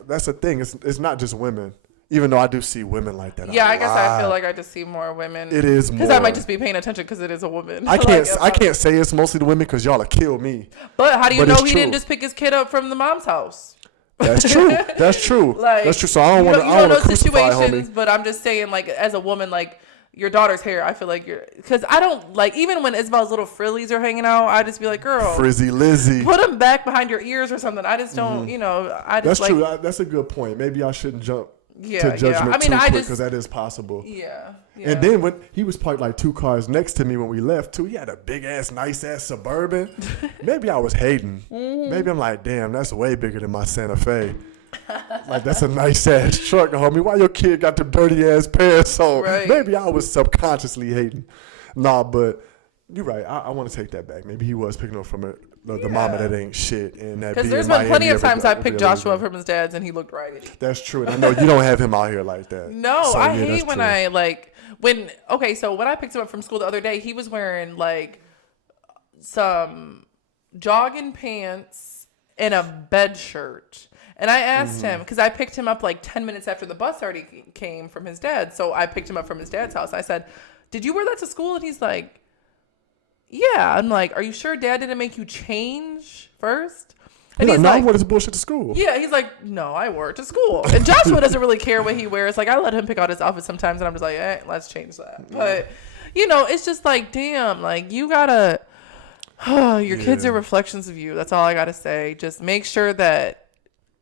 that's the thing. It's not just women, even though I do see women like that. Yeah, I guess I feel like I just see more women. It is more. Because I might just be paying attention because it is a woman. I can't say it's mostly the women because y'all will kill me. But how do you know he didn't just pick his kid up from the mom's house? That's true. That's true. That's true. So I don't want to crucify homie. But I'm just saying, like, as a woman, like, your daughter's hair, I feel like because I don't, like, even when Isabel's little frillies are hanging out, I just be like, girl. Frizzy Lizzy. Put them back behind your ears or something. I just don't, That's true. That's a good point. Maybe I shouldn't jump to judgment too quick because that is possible. Yeah. And then when he was parked like 2 cars next to me when we left too, he had a big ass, nice ass Suburban. Maybe I was hating. Mm-hmm. Maybe I'm like, damn, that's way bigger than my Santa Fe. Like that's a nice ass truck, homie. Why your kid got the dirty ass pants? So maybe I was subconsciously hating. Nah, but you're right. I want to take that back. Maybe he was picking up from the mama that ain't shit. Because there's been plenty of times I picked Joshua up from his dad's and he looked raggedy. That's true. And I know you don't have him out here like that. No, so, I hate when so when I picked him up from school the other day, he was wearing like some jogging pants and a bed shirt. And I asked him, because I picked him up like 10 minutes after the bus already came from his dad. So I picked him up from his dad's house. I said, did you wear that to school? And he's like, yeah. I'm like, are you sure dad didn't make you change first? And he's like, I wore this bullshit to school. Yeah, he's like, no, I wore it to school. And Joshua doesn't really care what he wears. Like, I let him pick out his outfit sometimes, and I'm just like, let's change that. But, it's just like, damn, like, you gotta, your kids are reflections of you. That's all I gotta say. Just make sure that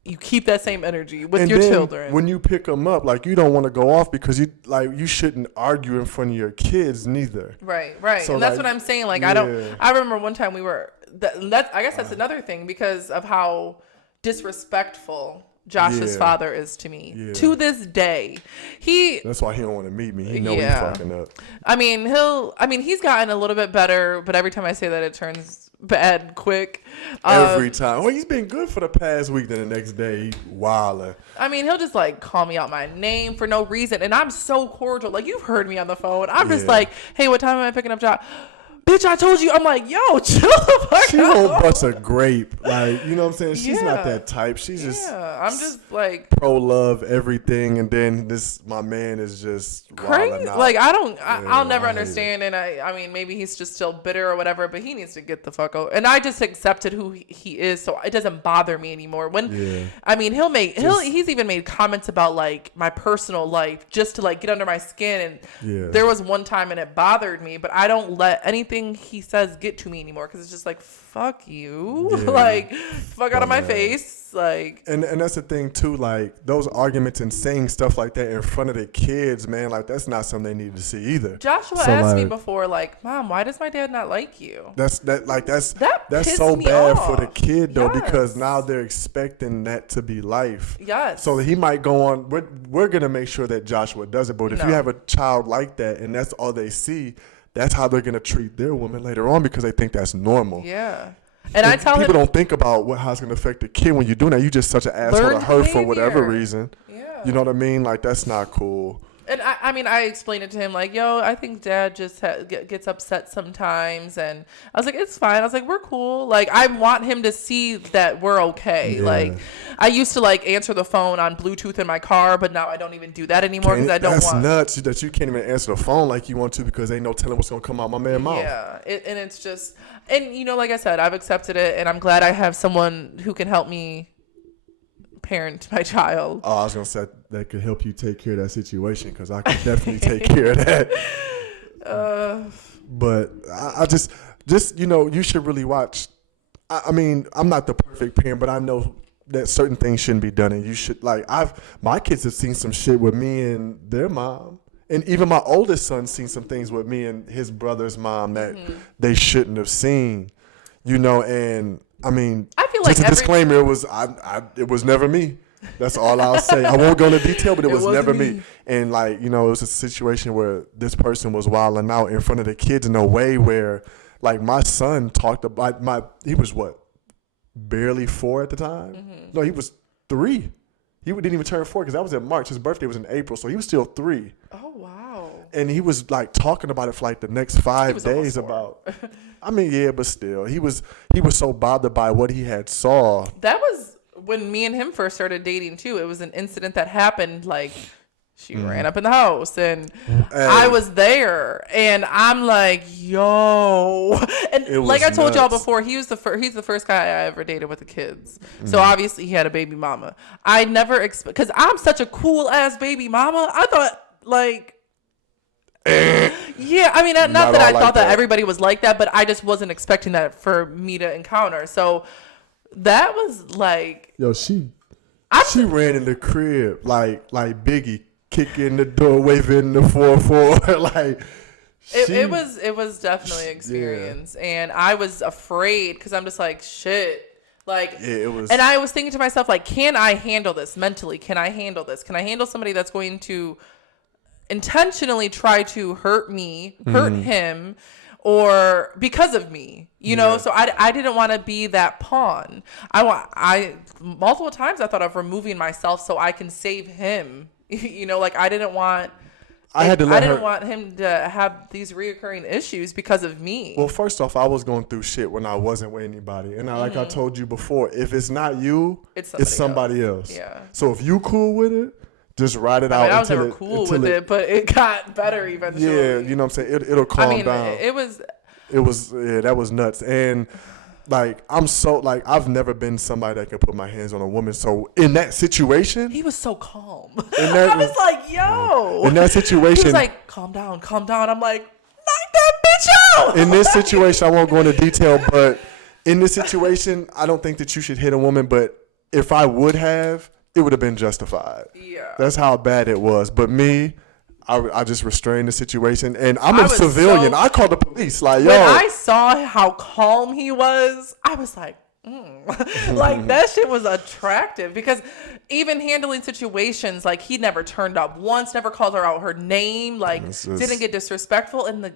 you keep that same energy with your children. When you pick them up, like, you don't want to go off because you shouldn't argue in front of your kids neither. Right. So, and that's what I'm saying. Like, I remember one time I guess that's another thing because of how disrespectful Josh's father is to me to this day. That's why he don't want to meet me. He know he's fucking up. I mean, he's gotten a little bit better, but every time I say that, it turns bad quick. Every time. Well, he's been good for the past week. Then the next day, he wildin'. I mean, he'll just like call me out my name for no reason, and I'm so cordial. Like, you've heard me on the phone. I'm just like, hey, what time am I picking up Josh? Bitch, I told you. I'm like, yo, chill the fuck out. She won't bust a grape. Like, you know what I'm saying? She's not that type. She's just... Yeah, I'm just like... pro-love everything. And then my man is just... crazy. Like, I'll never understand. And I mean, maybe he's just still bitter or whatever, but he needs to get the fuck out. And I just accepted who he is, so it doesn't bother me anymore. I mean, he's even made comments about, like, my personal life just to, like, get under my skin. And there was one time and it bothered me, but I don't let anything he says get to me anymore because it's just like, fuck you. Like, fuck out of my face. Like, and that's the thing too, like, those arguments and saying stuff like that in front of the kids, man, like, that's not something they need to see either. Joshua asked me before, like, Mom, why does my dad not like you? That's so bad for the kid though, because now they're expecting that to be life. So he might go on. We're gonna make sure that Joshua does it, but if you have a child like that and that's all they see, that's how they're going to treat their woman later on because they think that's normal. And I tell people don't think about how it's going to affect the kid when you're doing that. You just such an asshole to her for whatever reason. You know what I mean? Like, that's not cool. And I mean, I explained it to him like, yo, I think Dad just gets upset sometimes. And I was like, it's fine. I was like, we're cool. Like, I want him to see that we're okay. Like, I used to like answer the phone on Bluetooth in my car, but now I don't even do that anymore because I don't want. That's nuts that you can't even answer the phone like you want to because ain't no telling what's going to come out my man's mouth. And it's just, and you know, like I said, I've accepted it and I'm glad I have someone who can help me parent my child. Oh, I was going to say that could help you take care of that situation because I could definitely take care of that. But I just, you know, you should really watch. I mean, I'm not the perfect parent, but I know that certain things shouldn't be done. And you should, like, my kids have seen some shit with me and their mom. And even my oldest son seen some things with me and his brother's mom that they shouldn't have seen, you know, and I mean, I feel like just a disclaimer, it was never me. That's all I'll say. I won't go into detail, but it was never me. And like, you know, it was a situation where this person was wilding out in front of the kids in a way where, like, my son talked about he was what, barely 4 at the time? No, he was 3. He didn't even turn 4 because that was in March. His birthday was in April, so he was still 3. Oh wow! And he was like talking about it for like the next 5 days about. I mean, yeah, but still, he was so bothered by what he had saw. That was when me and him first started dating too. It was an incident that happened. Like, she ran up in the house, and I was there, and I'm like, yo, and like I told y'all before, he's the first guy I ever dated with the kids. So obviously he had a baby mama. I never because I'm such a cool ass baby mama. I thought like. Yeah, I mean, not that I thought that everybody was like that, but I just wasn't expecting that for me to encounter. So that was like, yo, she ran in the crib like Biggie, kicking the door, waving the 4-4, like. It was definitely an experience, and I was afraid because I'm just like, shit. Like, it was, and I was thinking to myself, like, can I handle this mentally? Can I handle this? Can I handle somebody that's going to intentionally try to hurt me, hurt him, or because of me, you know? So I didn't want to be that pawn. I multiple times I thought of removing myself so I can save him. You know, like I didn't want him to have these reoccurring issues because of me. Well, first off, I was going through shit when I wasn't with anybody, and like I told you before, if it's not you, it's somebody else. Yeah. So if you cool with it, just ride it out. I was never cool with it, but it got better eventually. Yeah, you know what I'm saying? It'll calm down. It was that was nuts. And like, I'm so, like, I've never been somebody that can put my hands on a woman. So in that situation, he was so calm. I was like, yo. In that situation, he was like, calm down. I'm like, knock that bitch out. In this situation, I won't go into detail, but in this situation, I don't think that you should hit a woman, but if I would have, it would have been justified. Yeah. That's how bad it was. But me, I just restrained the situation, and I'm a civilian. I called the police. Like, yo. When I saw how calm he was, I was like, like that shit was attractive, because even handling situations, like he never turned up once, never called her out her name, like didn't get disrespectful, and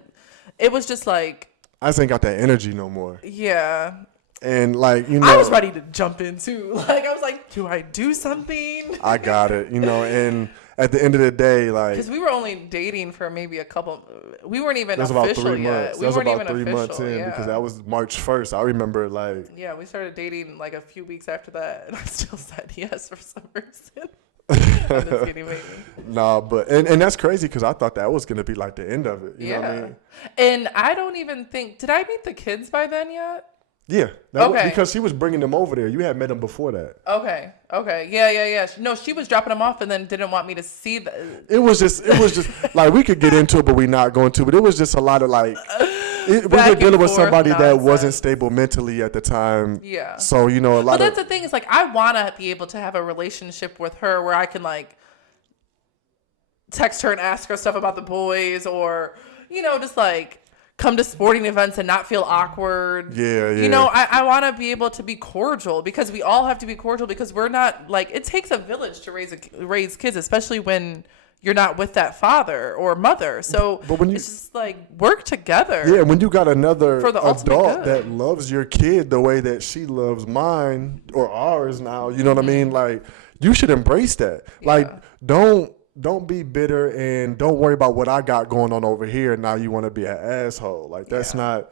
it was just like, I just ain't got that energy no more. Yeah. And like, you know, I was ready to jump in too. Like I was like, do I do something? I got it, you know, and at the end of the day, like, because we were only dating for maybe a couple. We weren't even official about 3 yet. Months. We weren't about 3 months in, because that was March 1st. I remember, like, yeah, we started dating like a few weeks after that, and I still said yes for some reason. I'm just kidding, maybe. Nah, but and that's crazy, because I thought that was gonna be like the end of it. You know what I mean? And I don't even think, did I meet the kids by then yet? Yeah. Okay. Because she was bringing them over there. You had met them before that. Okay. Yeah. No, she was dropping them off and then didn't want me to see the. It was just like, we could get into it, but we're not going to. But it was just a lot of like, we were dealing with somebody that wasn't stable mentally at the time. Yeah. So, you know, But that's the thing, is like, I want to be able to have a relationship with her where I can like text her and ask her stuff about the boys, or, you know, just like come to sporting events and not feel awkward. Yeah. You know, I want to be able to be cordial, because we all have to be cordial, because we're not, like, it takes a village to raise kids, especially when you're not with that father or mother. So it's just like, work together. Yeah, when you got another adult good. that loves your kid the way that she loves mine or ours now, you know what I mean? Like, you should embrace that. Yeah. Like, don't be bitter, and don't worry about what I got going on over here. Now you want to be an asshole. Like, that's not,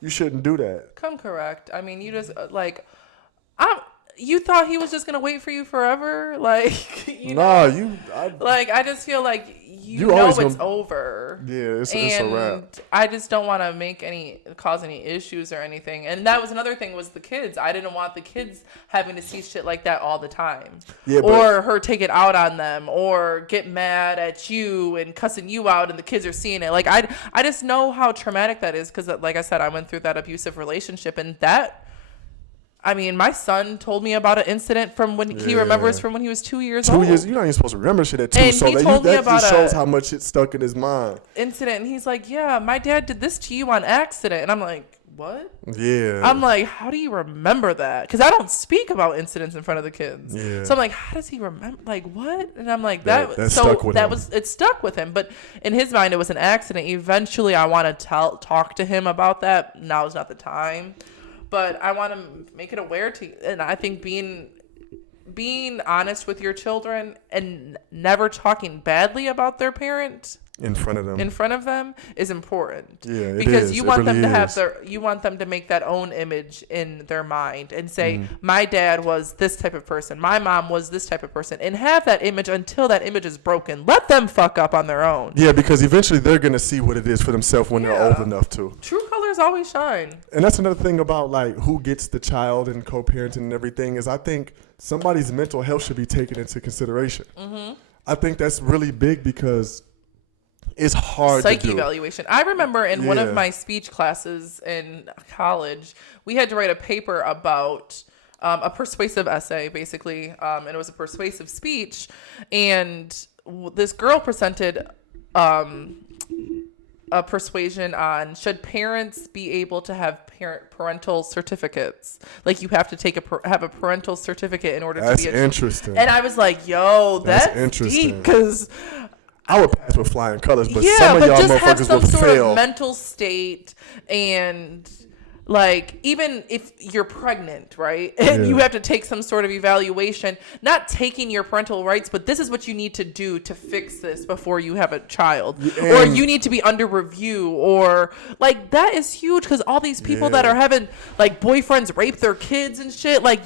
you shouldn't do that. Come correct. I mean, you just like, you thought he was just going to wait for you forever? Like, you know, I just feel like you know it's over. Yeah, it's a wrap. I just don't want to cause any issues or anything. And that was another thing, was the kids. I didn't want the kids having to see shit like that all the time. Yeah, or her take it out on them, or get mad at you and cussing you out and the kids are seeing it. Like, I just know how traumatic that is, because like I said, I went through that abusive relationship, and that, I mean, my son told me about an incident from when he remembers from when he was 2 years old. 2 years, you're not even supposed to remember shit at 2. And so that just shows how much it's stuck in his mind. Incident, and he's like, yeah, my dad did this to you on accident. And I'm like, what? Yeah. I'm like, how do you remember that? Because I don't speak about incidents in front of the kids. Yeah. So I'm like, how does he remember? Like, what? And I'm like, it stuck with him. But in his mind, it was an accident. Eventually, I want to talk to him about that. Now is not the time. But I want to make it aware and I think being honest with your children and never talking badly about their parent in front of them is important. Yeah, because you want them to you want them to make that own image in their mind and say, my dad was this type of person, my mom was this type of person, and have that image until that image is broken. Let them fuck up on their own. Yeah, because eventually they're gonna see what it is for themselves when they're old enough to. True colors always shine. And that's another thing about like who gets the child and co-parenting and everything, is I think somebody's mental health should be taken into consideration. I think that's really big, because it's hard to do. Psych evaluation. I remember in one of my speech classes in college, we had to write a paper about a persuasive essay, basically, and it was a persuasive speech. And this girl presented a persuasion on, should parents be able to have parental certificates? Like, you have to have a parental certificate in order to be That's interesting. And I was like, yo, that's interesting. Deep, because I would pass with flying colors, but some of y'all motherfuckers would fail. Sort of mental state, and like, even if you're pregnant, right? And you have to take some sort of evaluation, not taking your parental rights, but this is what you need to do to fix this before you have a child. Or you need to be under review, or like, that is huge, because all these people that are having like boyfriends rape their kids and shit, like,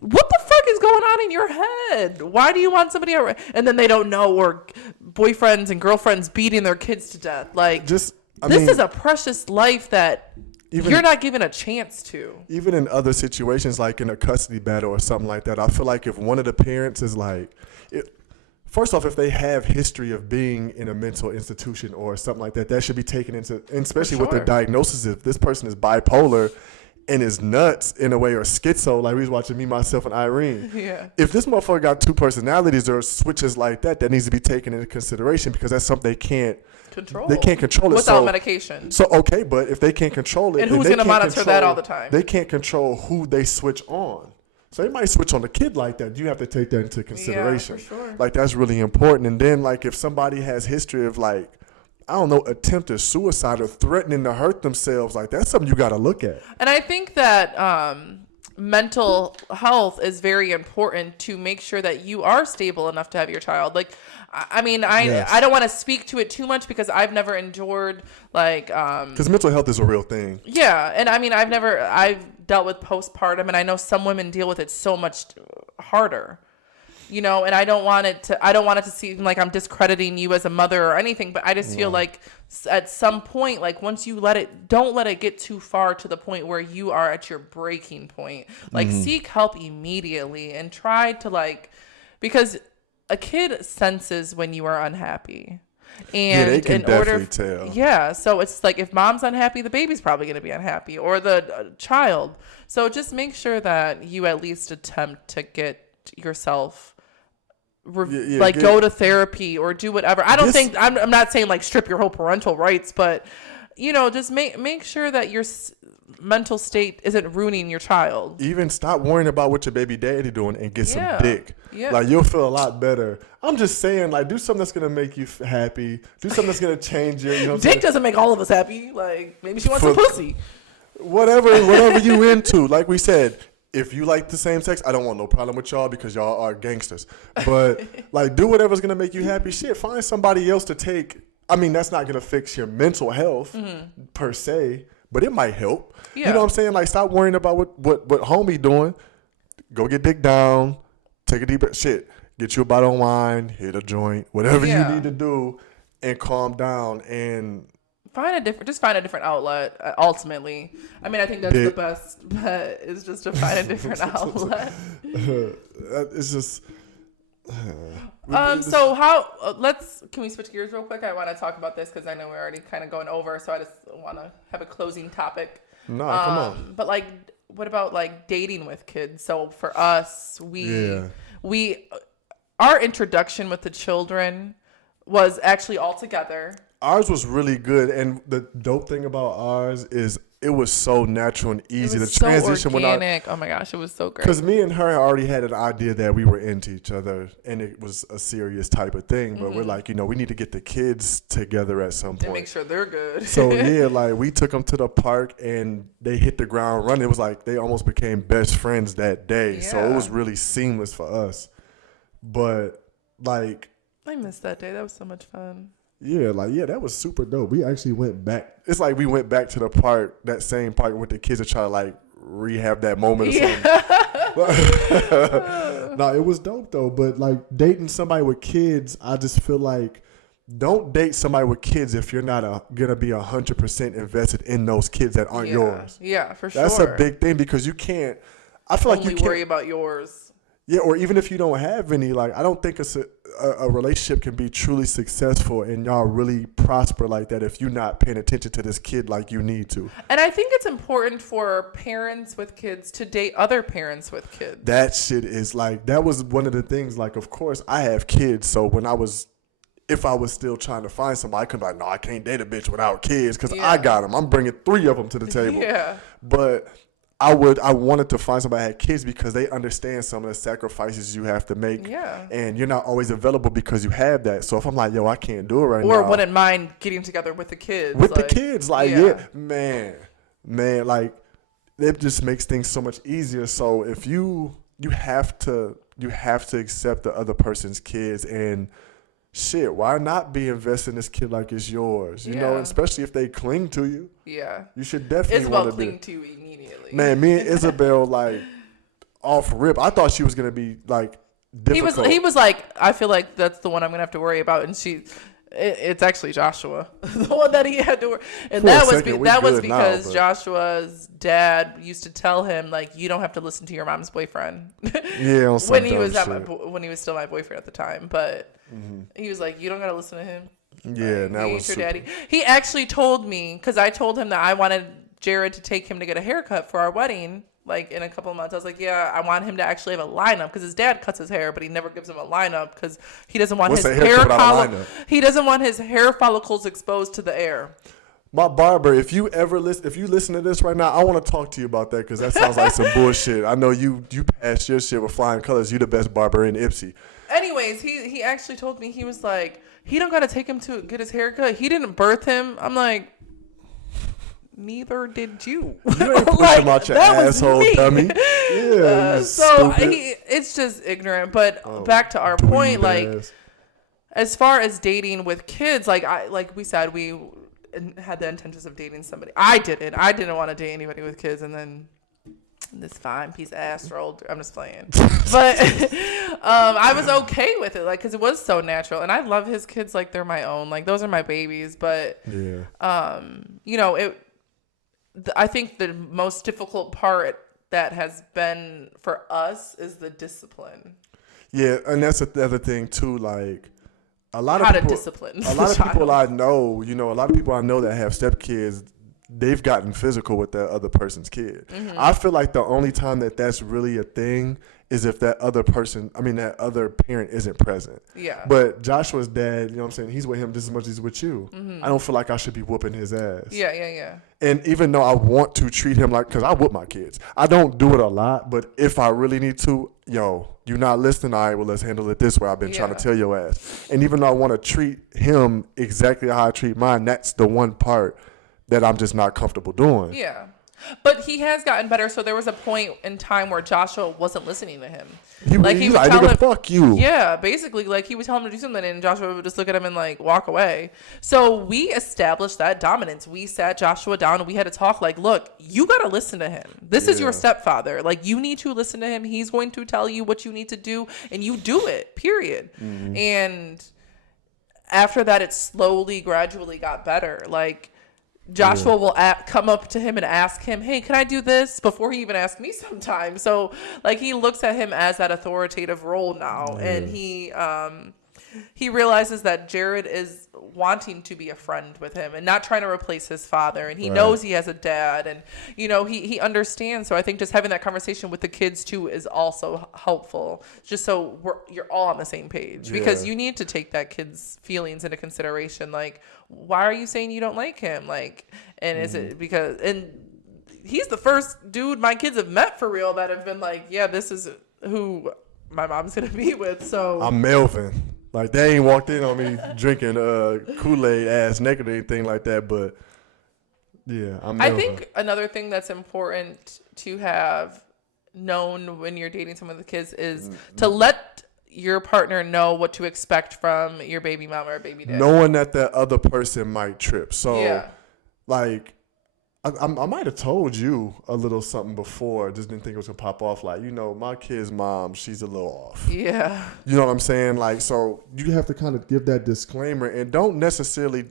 what the fuck is going on in your head? Why do you want somebody and then they don't know, or boyfriends and girlfriends beating their kids to death? Like, this is a precious life that you're not given a chance to. Even in other situations, like in a custody battle or something like that, I feel like if one of the parents is like, first off, if they have history of being in a mental institution or something like that, that should be taken into, and especially with the diagnosis, if this person is bipolar, and is nuts in a way, or schizo, like we was watching Me, Myself, and Irene. Yeah. If this motherfucker got 2 personalities or switches like that, that needs to be taken into consideration, because that's something they can't control. They can't control it without medication. So okay, but if they can't control it, and who's going to monitor that all the time? They can't control who they switch on. So they might switch on the kid like that. You have to take that into consideration. Yeah, for sure. Like, that's really important. And then, like, if somebody has history of, like, I don't know, attempted suicide or threatening to hurt themselves, like, that's something you got to look at. And I think that mental health is very important to make sure that you are stable enough to have your child. Like, I mean, I don't want to speak to it too much because I've never endured, like... Because mental health is a real thing. Yeah. And, I mean, I've dealt with postpartum, and I know some women deal with it so much harder. You know, and I don't want it to seem like I'm discrediting you as a mother or anything, but I just feel like at some point, like once you don't let it get too far to the point where you are at your breaking point. Like seek help immediately and try to, like, because a kid senses when you are unhappy. And they can definitely tell. Yeah, so it's like if mom's unhappy, the baby's probably going to be unhappy, or the child. So just make sure that you at least attempt to get yourself go to therapy or do whatever. I'm not saying like strip your whole parental rights, but you know, just make sure that your mental state isn't ruining your child. Even stop worrying about what your baby daddy doing and get some dick. Yeah. Like, you'll feel a lot better. I'm just saying, like, do something that's gonna make you happy. Do something that's gonna change you. You know, dick doesn't make all of us happy. Like, maybe she wants some pussy. Whatever you into. Like we said, if you like the same sex, I don't want no problem with y'all because y'all are gangsters. But like, do whatever's gonna make you happy. Shit, find somebody else to take. I mean, that's not gonna fix your mental health per se, but it might help. Yeah. You know what I'm saying? Like, stop worrying about what homie doing. Go get dick down. Take a deep breath. Shit, get you a bottle of wine, hit a joint, whatever you need to do, and calm down and. Find a different outlet. Ultimately, I mean, I think that's the best bet is just to find a different outlet. It's just. So can we switch gears real quick? I want to talk about this because I know we're already kind of going over, so I just want to have a closing topic. No, come on. But like, what about like dating with kids? So for us, our introduction with the children was actually all together. Ours was really good, and the dope thing about ours is it was so natural and easy. The transition so organic. Oh my gosh, it was so great. Because me and her already had an idea that we were into each other, and it was a serious type of thing. But we're like, we need to get the kids together at some point and make sure they're good. So like we took them to the park, and they hit the ground running. It was like they almost became best friends that day. Yeah. So it was really seamless for us. But like, I missed that day. That was so much fun. Yeah, that was super dope. We actually went back. It's like we went back to the park, that same park with the kids to try to like rehab that moment or something. No, it was dope though. But like dating somebody with kids, I just feel like don't date somebody with kids if you're not gonna be 100% invested in those kids that aren't yours. Yeah, for sure. That's a big thing because you can't. I feel like you can't worry about yours. Yeah, or even if you don't have any, like, I don't think a relationship can be truly successful and y'all really prosper like that if you're not paying attention to this kid like you need to. And I think it's important for parents with kids to date other parents with kids. That shit is like, that was one of the things, like, of course, I have kids, so if I was still trying to find somebody, I couldn't be like, no, I can't date a bitch without kids because I got them. I'm bringing 3 of them to the table. Yeah. But I wanted to find somebody that had kids because they understand some of the sacrifices you have to make. Yeah. And you're not always available because you have that. So if I'm like, yo, I can't do it right now. Or wouldn't mind getting together with the kids. With the kids. Like, man, like, it just makes things so much easier. So if you have to accept the other person's kids and shit, why not be invested in this kid like it's yours? You know, especially if they cling to you. Yeah. You should definitely want to be. Isabel clinged to you immediately. Man, me and Isabel, like, off rip. I thought she was going to be, like, difficult. He was like, I feel like that's the one I'm going to have to worry about. And it's actually Joshua, the one that he had to worry. And that was because Joshua's dad used to tell him, like, you don't have to listen to your mom's boyfriend. Yeah, on some when he was still my boyfriend at the time. But he was like, you don't got to listen to him. Yeah, like, that was your daddy. He actually told me, because I told him that I wanted Jared to take him to get a haircut for our wedding, like in a couple of months. I was like, yeah, I want him to actually have a lineup because his dad cuts his hair, but he never gives him a lineup because he doesn't want he doesn't want his hair follicles exposed to the air. My barber, if you listen to this right now, I want to talk to you about that because that sounds like some bullshit. I know you passed your shit with flying colors. You the best barber in Ipsy. Anyways, he actually told me, he was like, he don't got to take him to get his hair cut. He didn't birth him. I'm like, neither did you. You ain't push him out your asshole, dummy. Yeah. So it's just ignorant. But back to our point, like, as far as dating with kids, like we said, we had the intentions of dating somebody. I didn't want to date anybody with kids, and then this fine piece of ass rolled. I'm just playing, but I was okay with it, like, because it was so natural, and I love his kids like they're my own. Like, those are my babies. But you know, I think the most difficult part that has been for us is the discipline. Yeah, and that's the other thing too. Like, a lot of people I know, you know, a lot of people I know that have stepkids, they've gotten physical with that other person's kid. Mm-hmm. I feel like the only time that's really a thing is if that other parent isn't present. Yeah. But Joshua's dad, you know what I'm saying, he's with him just as much as he's with you. Mm-hmm. I don't feel like I should be whooping his ass. Yeah. And even though I want to treat him like, because I whoop my kids. I don't do it a lot, but if I really need to, you're not listening, all right, well, let's handle it this way. I've been trying to tell your ass. And even though I want to treat him exactly how I treat mine, that's the one part that I'm just not comfortable doing. Yeah. But he has gotten better. So there was a point in time where Joshua wasn't listening to him. He would tell him, fuck you. Yeah, basically, like, he would tell him to do something, and Joshua would just look at him and, like, walk away. So we established that dominance. We sat Joshua down, and we had to talk, like, look, you got to listen to him. This is your stepfather. Like, you need to listen to him. He's going to tell you what you need to do, and you do it, period. Mm-hmm. And after that, it slowly, gradually got better. Like, Joshua will come up to him and ask him, hey, can I do this? Before he even asks me sometimes. So, like, he looks at him as that authoritative role now. And he realizes that Jared is wanting to be a friend with him and not trying to replace his father. And he knows he has a dad. And, he understands. So I think just having that conversation with the kids, too, is also helpful. Just so you're all on the same page. Because you need to take that kid's feelings into consideration. Like, why are you saying you don't like him? Like, and is it because... And he's the first dude my kids have met for real that have been like, yeah, this is who my mom's going to be with. So I'm Melvin. Like, they ain't walked in on me drinking Kool-Aid ass naked or anything like that, but yeah, I'm Melvin. I think another thing that's important to have known when you're dating some of the kids is to let your partner know what to expect from your baby mama or baby dad. Knowing that other person might trip. So, like, I might have told you a little something before. Just didn't think it was going to pop off. Like, my kid's mom, she's a little off. Yeah. You know what I'm saying? Like, so you have to kind of give that disclaimer and don't necessarily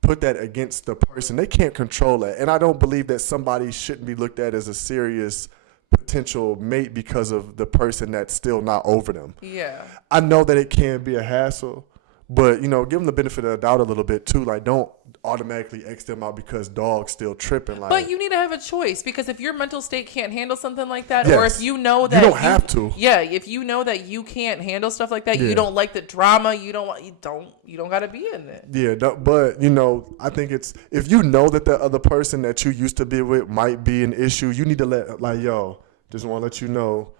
put that against the person. They can't control that. And I don't believe that somebody shouldn't be looked at as a serious potential mate because of the person that's still not over them. Yeah. I know that it can be a hassle, but, give them the benefit of the doubt a little bit too. Like, don't automatically X them out because dog's still tripping. Like, but you need to have a choice, because if your mental state can't handle something like that, or if you know that you don't have to. Yeah, if you know that you can't handle stuff like that, you don't like the drama, you don't got to be in it. Yeah, but I think it's, if you know that the other person that you used to be with might be an issue, you need to just want to let you know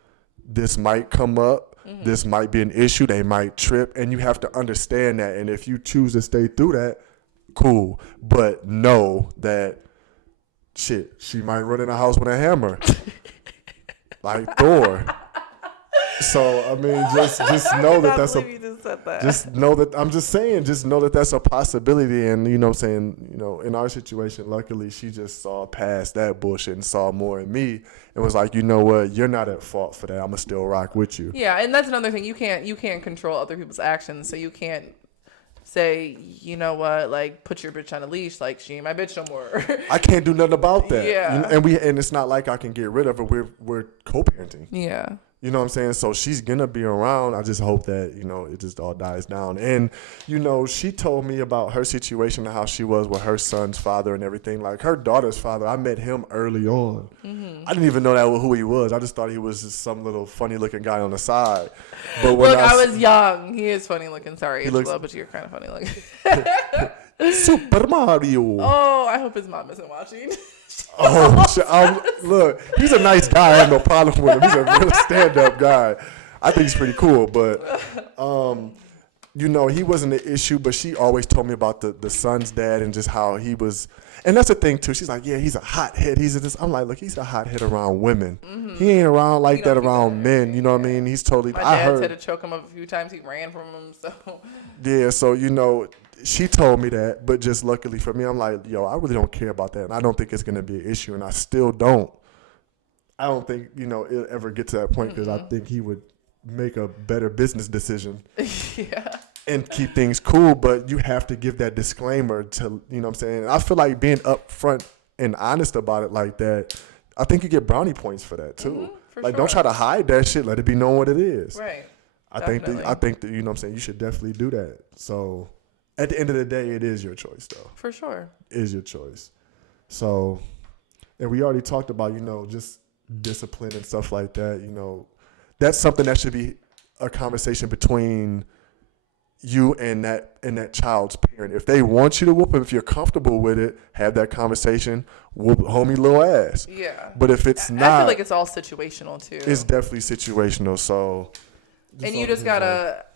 this might come up. Mm-hmm. This might be an issue. They might trip, and you have to understand that. And if you choose to stay through that, cool. But know that, shit, she might run in the house with a hammer. Like Thor. So, I mean, just know that that's just know that, I'm just saying, just know that that's a possibility. And, what I'm saying, in our situation, luckily, she just saw past that bullshit and saw more in me and was like, you know what, you're not at fault for that. I'm going to still rock with you. Yeah, and that's another thing. You can't control other people's actions, so you can't say, you know what, like, put your bitch on a leash, like, she ain't my bitch no more. I can't do nothing about that. Yeah. And it's not like I can get rid of her. We're co-parenting. Yeah. You know what I'm saying? So she's going to be around. I just hope that, you know, it just all dies down. And, you know, she told me about her situation and how she was with her son's father and everything. Like, her daughter's father, I met him early on. I didn't even know that who he was. I just thought he was just some little funny-looking guy on the side. But when Look, I was young. He is funny-looking. Sorry, Angela, but you're kind of funny-looking. Super Mario. Oh, I hope his mom isn't watching. Look, he's a nice guy. I have no problem with him. He's a real stand-up guy. I think he's pretty cool. But, you know, he wasn't an issue, but she always told me about the son's dad and just how he was. And that's the thing, too. She's like, yeah, he's a hothead. I'm like, look, he's a hothead around women. He ain't around like that around men. You know what I mean? He's totally. My dad had to choke him up a few times. He ran from him. So. Yeah, so, you know. She told me that, but just luckily for me, I'm like, yo, I really don't care about that. And I don't think it's going to be an issue, and I still don't. I don't think, you know, it'll ever get to that point because I think he would make a better business decision and keep things cool. But you have to give that disclaimer to, you know what I'm saying? And I feel like being upfront and honest about it like that, I think you get brownie points for that, too. Don't try to hide that shit. Let it be known what it is. Right. I think that, you know what I'm saying, you should definitely do that. So at the end of the day, it is your choice, though. For sure. It is your choice. So, and we already talked about, you know, just discipline and stuff like that. You know, that's something that should be a conversation between you and that child's parent. If they want you to whoop them, if you're comfortable with it, have that conversation, whoop homie little ass. Yeah. But if it's not, I feel like it's all situational, too. It's definitely situational, so. And you just gotta,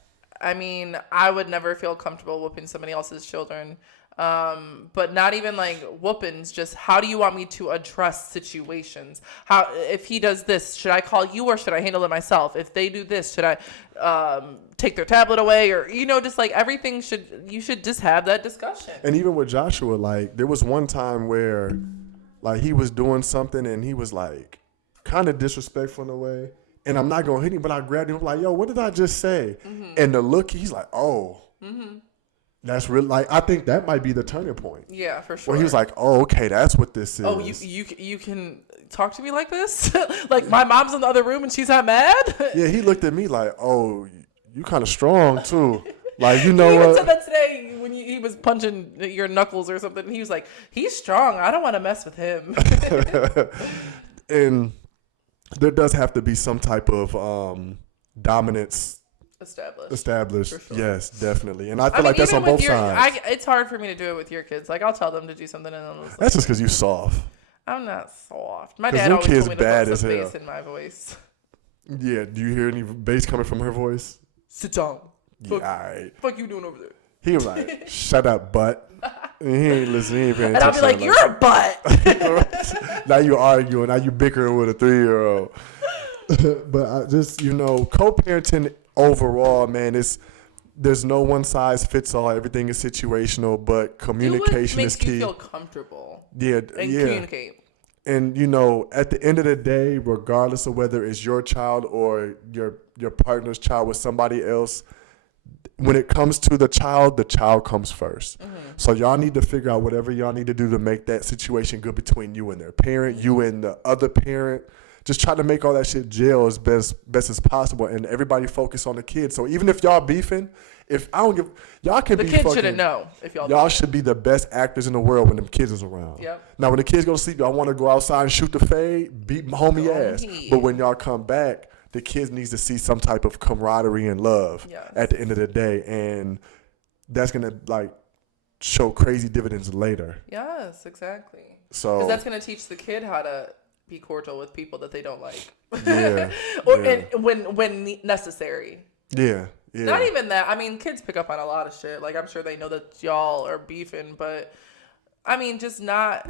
I mean, I would never feel comfortable whooping somebody else's children. But not even like whoopings, just how do you want me to address situations? How, if he does this, should I call you or should I handle it myself? If they do this, should I take their tablet away? Or, you know, just like everything you should just have that discussion. And even with Joshua, like there was one time where like he was doing something and he was like kind of disrespectful in a way. And I'm not going to hit him, but I grabbed him. I'm like, yo, what did I just say? Mm-hmm. And the look, he's like, oh. Mm-hmm. That's real. Like, I think that might be the turning point. Yeah, for sure. Where he was like, oh, okay, that's what this is. Oh, you can talk to me like this? Like, my mom's in the other room and she's not mad? Yeah, he looked at me like, oh, you kind of strong, too. Like, you know what? He even said that today when he was punching your knuckles or something. And he was like, he's strong. I don't want to mess with him. And there does have to be some type of dominance established. Sure. Yes, definitely. And I feel like that's on both sides. It's hard for me to do it with your kids. Like, I'll tell them to do something and they'll that's just because you soft. I'm not soft. My dad always told me to put some bass in my voice. Yeah, do you hear any bass coming from her voice? Sit down. Yeah, all right. Fuck you doing over there? He was like, shut up, butt. And he ain't listening. He ain't paying attention. And I'll be like, you're a butt. Now you arguing. Now you bickering with a 3-year-old. But I just, you know, co-parenting overall, man, there's no one size fits all. Everything is situational, but communication is key. Makes you feel comfortable. Yeah, and communicate. And, you know, at the end of the day, regardless of whether it's your child or your partner's child with somebody else, when it comes to the child comes first. Mm-hmm. So y'all need to figure out whatever y'all need to do to make that situation good between you and their parent, you and the other parent. Just try to make all that shit gel as best as possible, and everybody focus on the kids. So even if y'all beefing, y'all can be fucking. The kids shouldn't know if y'all should be the best actors in the world when them kids is around. Yep. Now when the kids go to sleep, y'all want to go outside and shoot the fade, beat homie ass. But when y'all come back, the kids needs to see some type of camaraderie and love at the end of the day, and that's gonna like show crazy dividends later. Yes, exactly. So because that's gonna teach the kid how to be cordial with people that they don't like. Yeah. And when necessary. Yeah. Yeah. Not even that. I mean, kids pick up on a lot of shit. Like, I'm sure they know that y'all are beefing, but I mean, just try.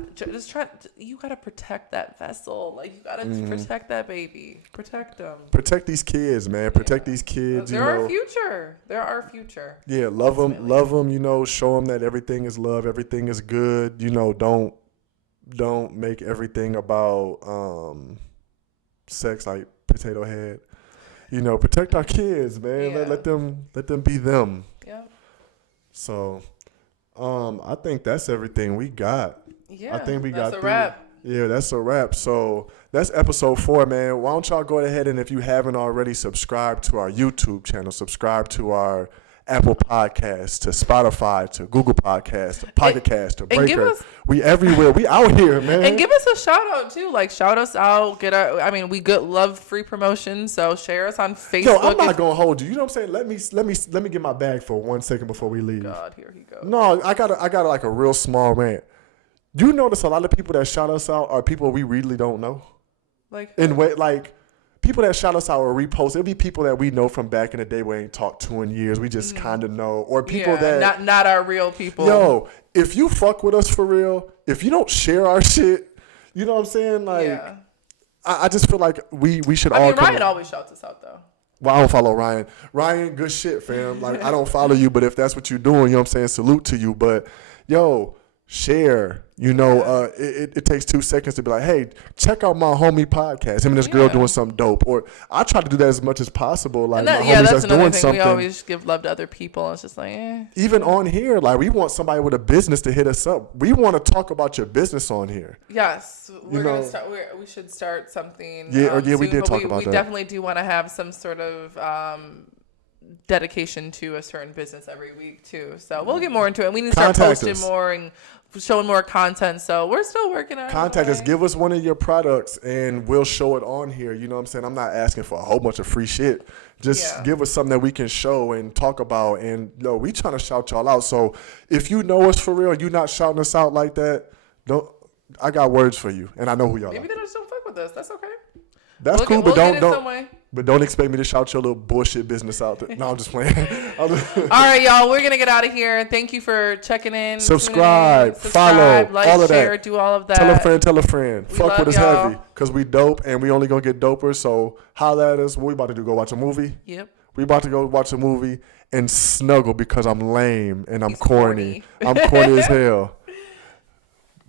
You gotta protect that vessel. Like, you gotta protect that baby. Protect them. Protect these kids, man. Protect these kids. They're our future. They're our future. Yeah, love them. Love them. You know, show them that everything is love. Everything is good. You know, don't make everything about sex like potato head. You know, protect our kids, man. Yeah. Let them be them. Yeah. So, I think that's everything we got. Yeah. I think we that's got a wrap. Yeah, that's a wrap. So that's episode 4, man. Why don't y'all go ahead and, if you haven't already, subscribe to our YouTube channel, subscribe to our Apple Podcasts, to Spotify, to Google Podcasts, to Pocket Cast, to Breaker. We everywhere. We out here, man. And give us a shout out too. Like, shout us out. We love free promotion. So share us on Facebook. Yo, I'm not gonna hold you. You know what I'm saying? Let me get my bag for 1 second before we leave. God, here he goes. No, I got like a real small rant. You notice a lot of people that shout us out are people we really don't know. Like people that shout us out or repost, it'll be people that we know from back in the day we ain't talked to in years. We just kind of know. Or people that... Not our real people. Yo, if you fuck with us for real, if you don't share our shit, you know what I'm saying? Like, I just feel like we should all... Ryan always shouts us out, though. Well, I don't follow Ryan. Ryan, good shit, fam. Like, I don't follow you, but if that's what you're doing, you know what I'm saying? Salute to you. But, yo... share, it takes 2 seconds to be like, hey, check out my homie podcast. Him and this girl doing something dope. Or I try to do that as much as possible. Like, my homies that's doing something. We always give love to other people. It's just like, Even on here, like, we want somebody with a business to hit us up. We want to talk about your business on here. Yes, we're gonna start. We should start something. We did talk about that. We definitely do want to have some sort of dedication to a certain business every week too. So we'll get more into it. We need to start posting more and showing more content. So we're still working on it. Contact us. Give us one of your products and we'll show it on here. You know what I'm saying? I'm not asking for a whole bunch of free shit. Just give us something that we can show and talk about. And we trying to shout y'all out. So if you know us for real, you not shouting us out like that, I got words for you. And I know who y'all are. Maybe they just don't fuck with us. That's okay. That's cool, but don't expect me to shout your little bullshit business out there. No, I'm just playing. All right, y'all. We're going to get out of here. Thank you for checking in. Subscribe, follow, like, all of share, that. Do all of that. Tell a friend. Fuck with us heavy because we dope and we only going to get doper. So holla at us. What we about to do? Go watch a movie? Yep. We about to go watch a movie and snuggle because I'm lame and I'm corny. I'm corny as hell.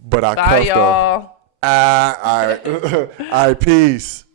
But I cuffed y'all. All right. All right, peace.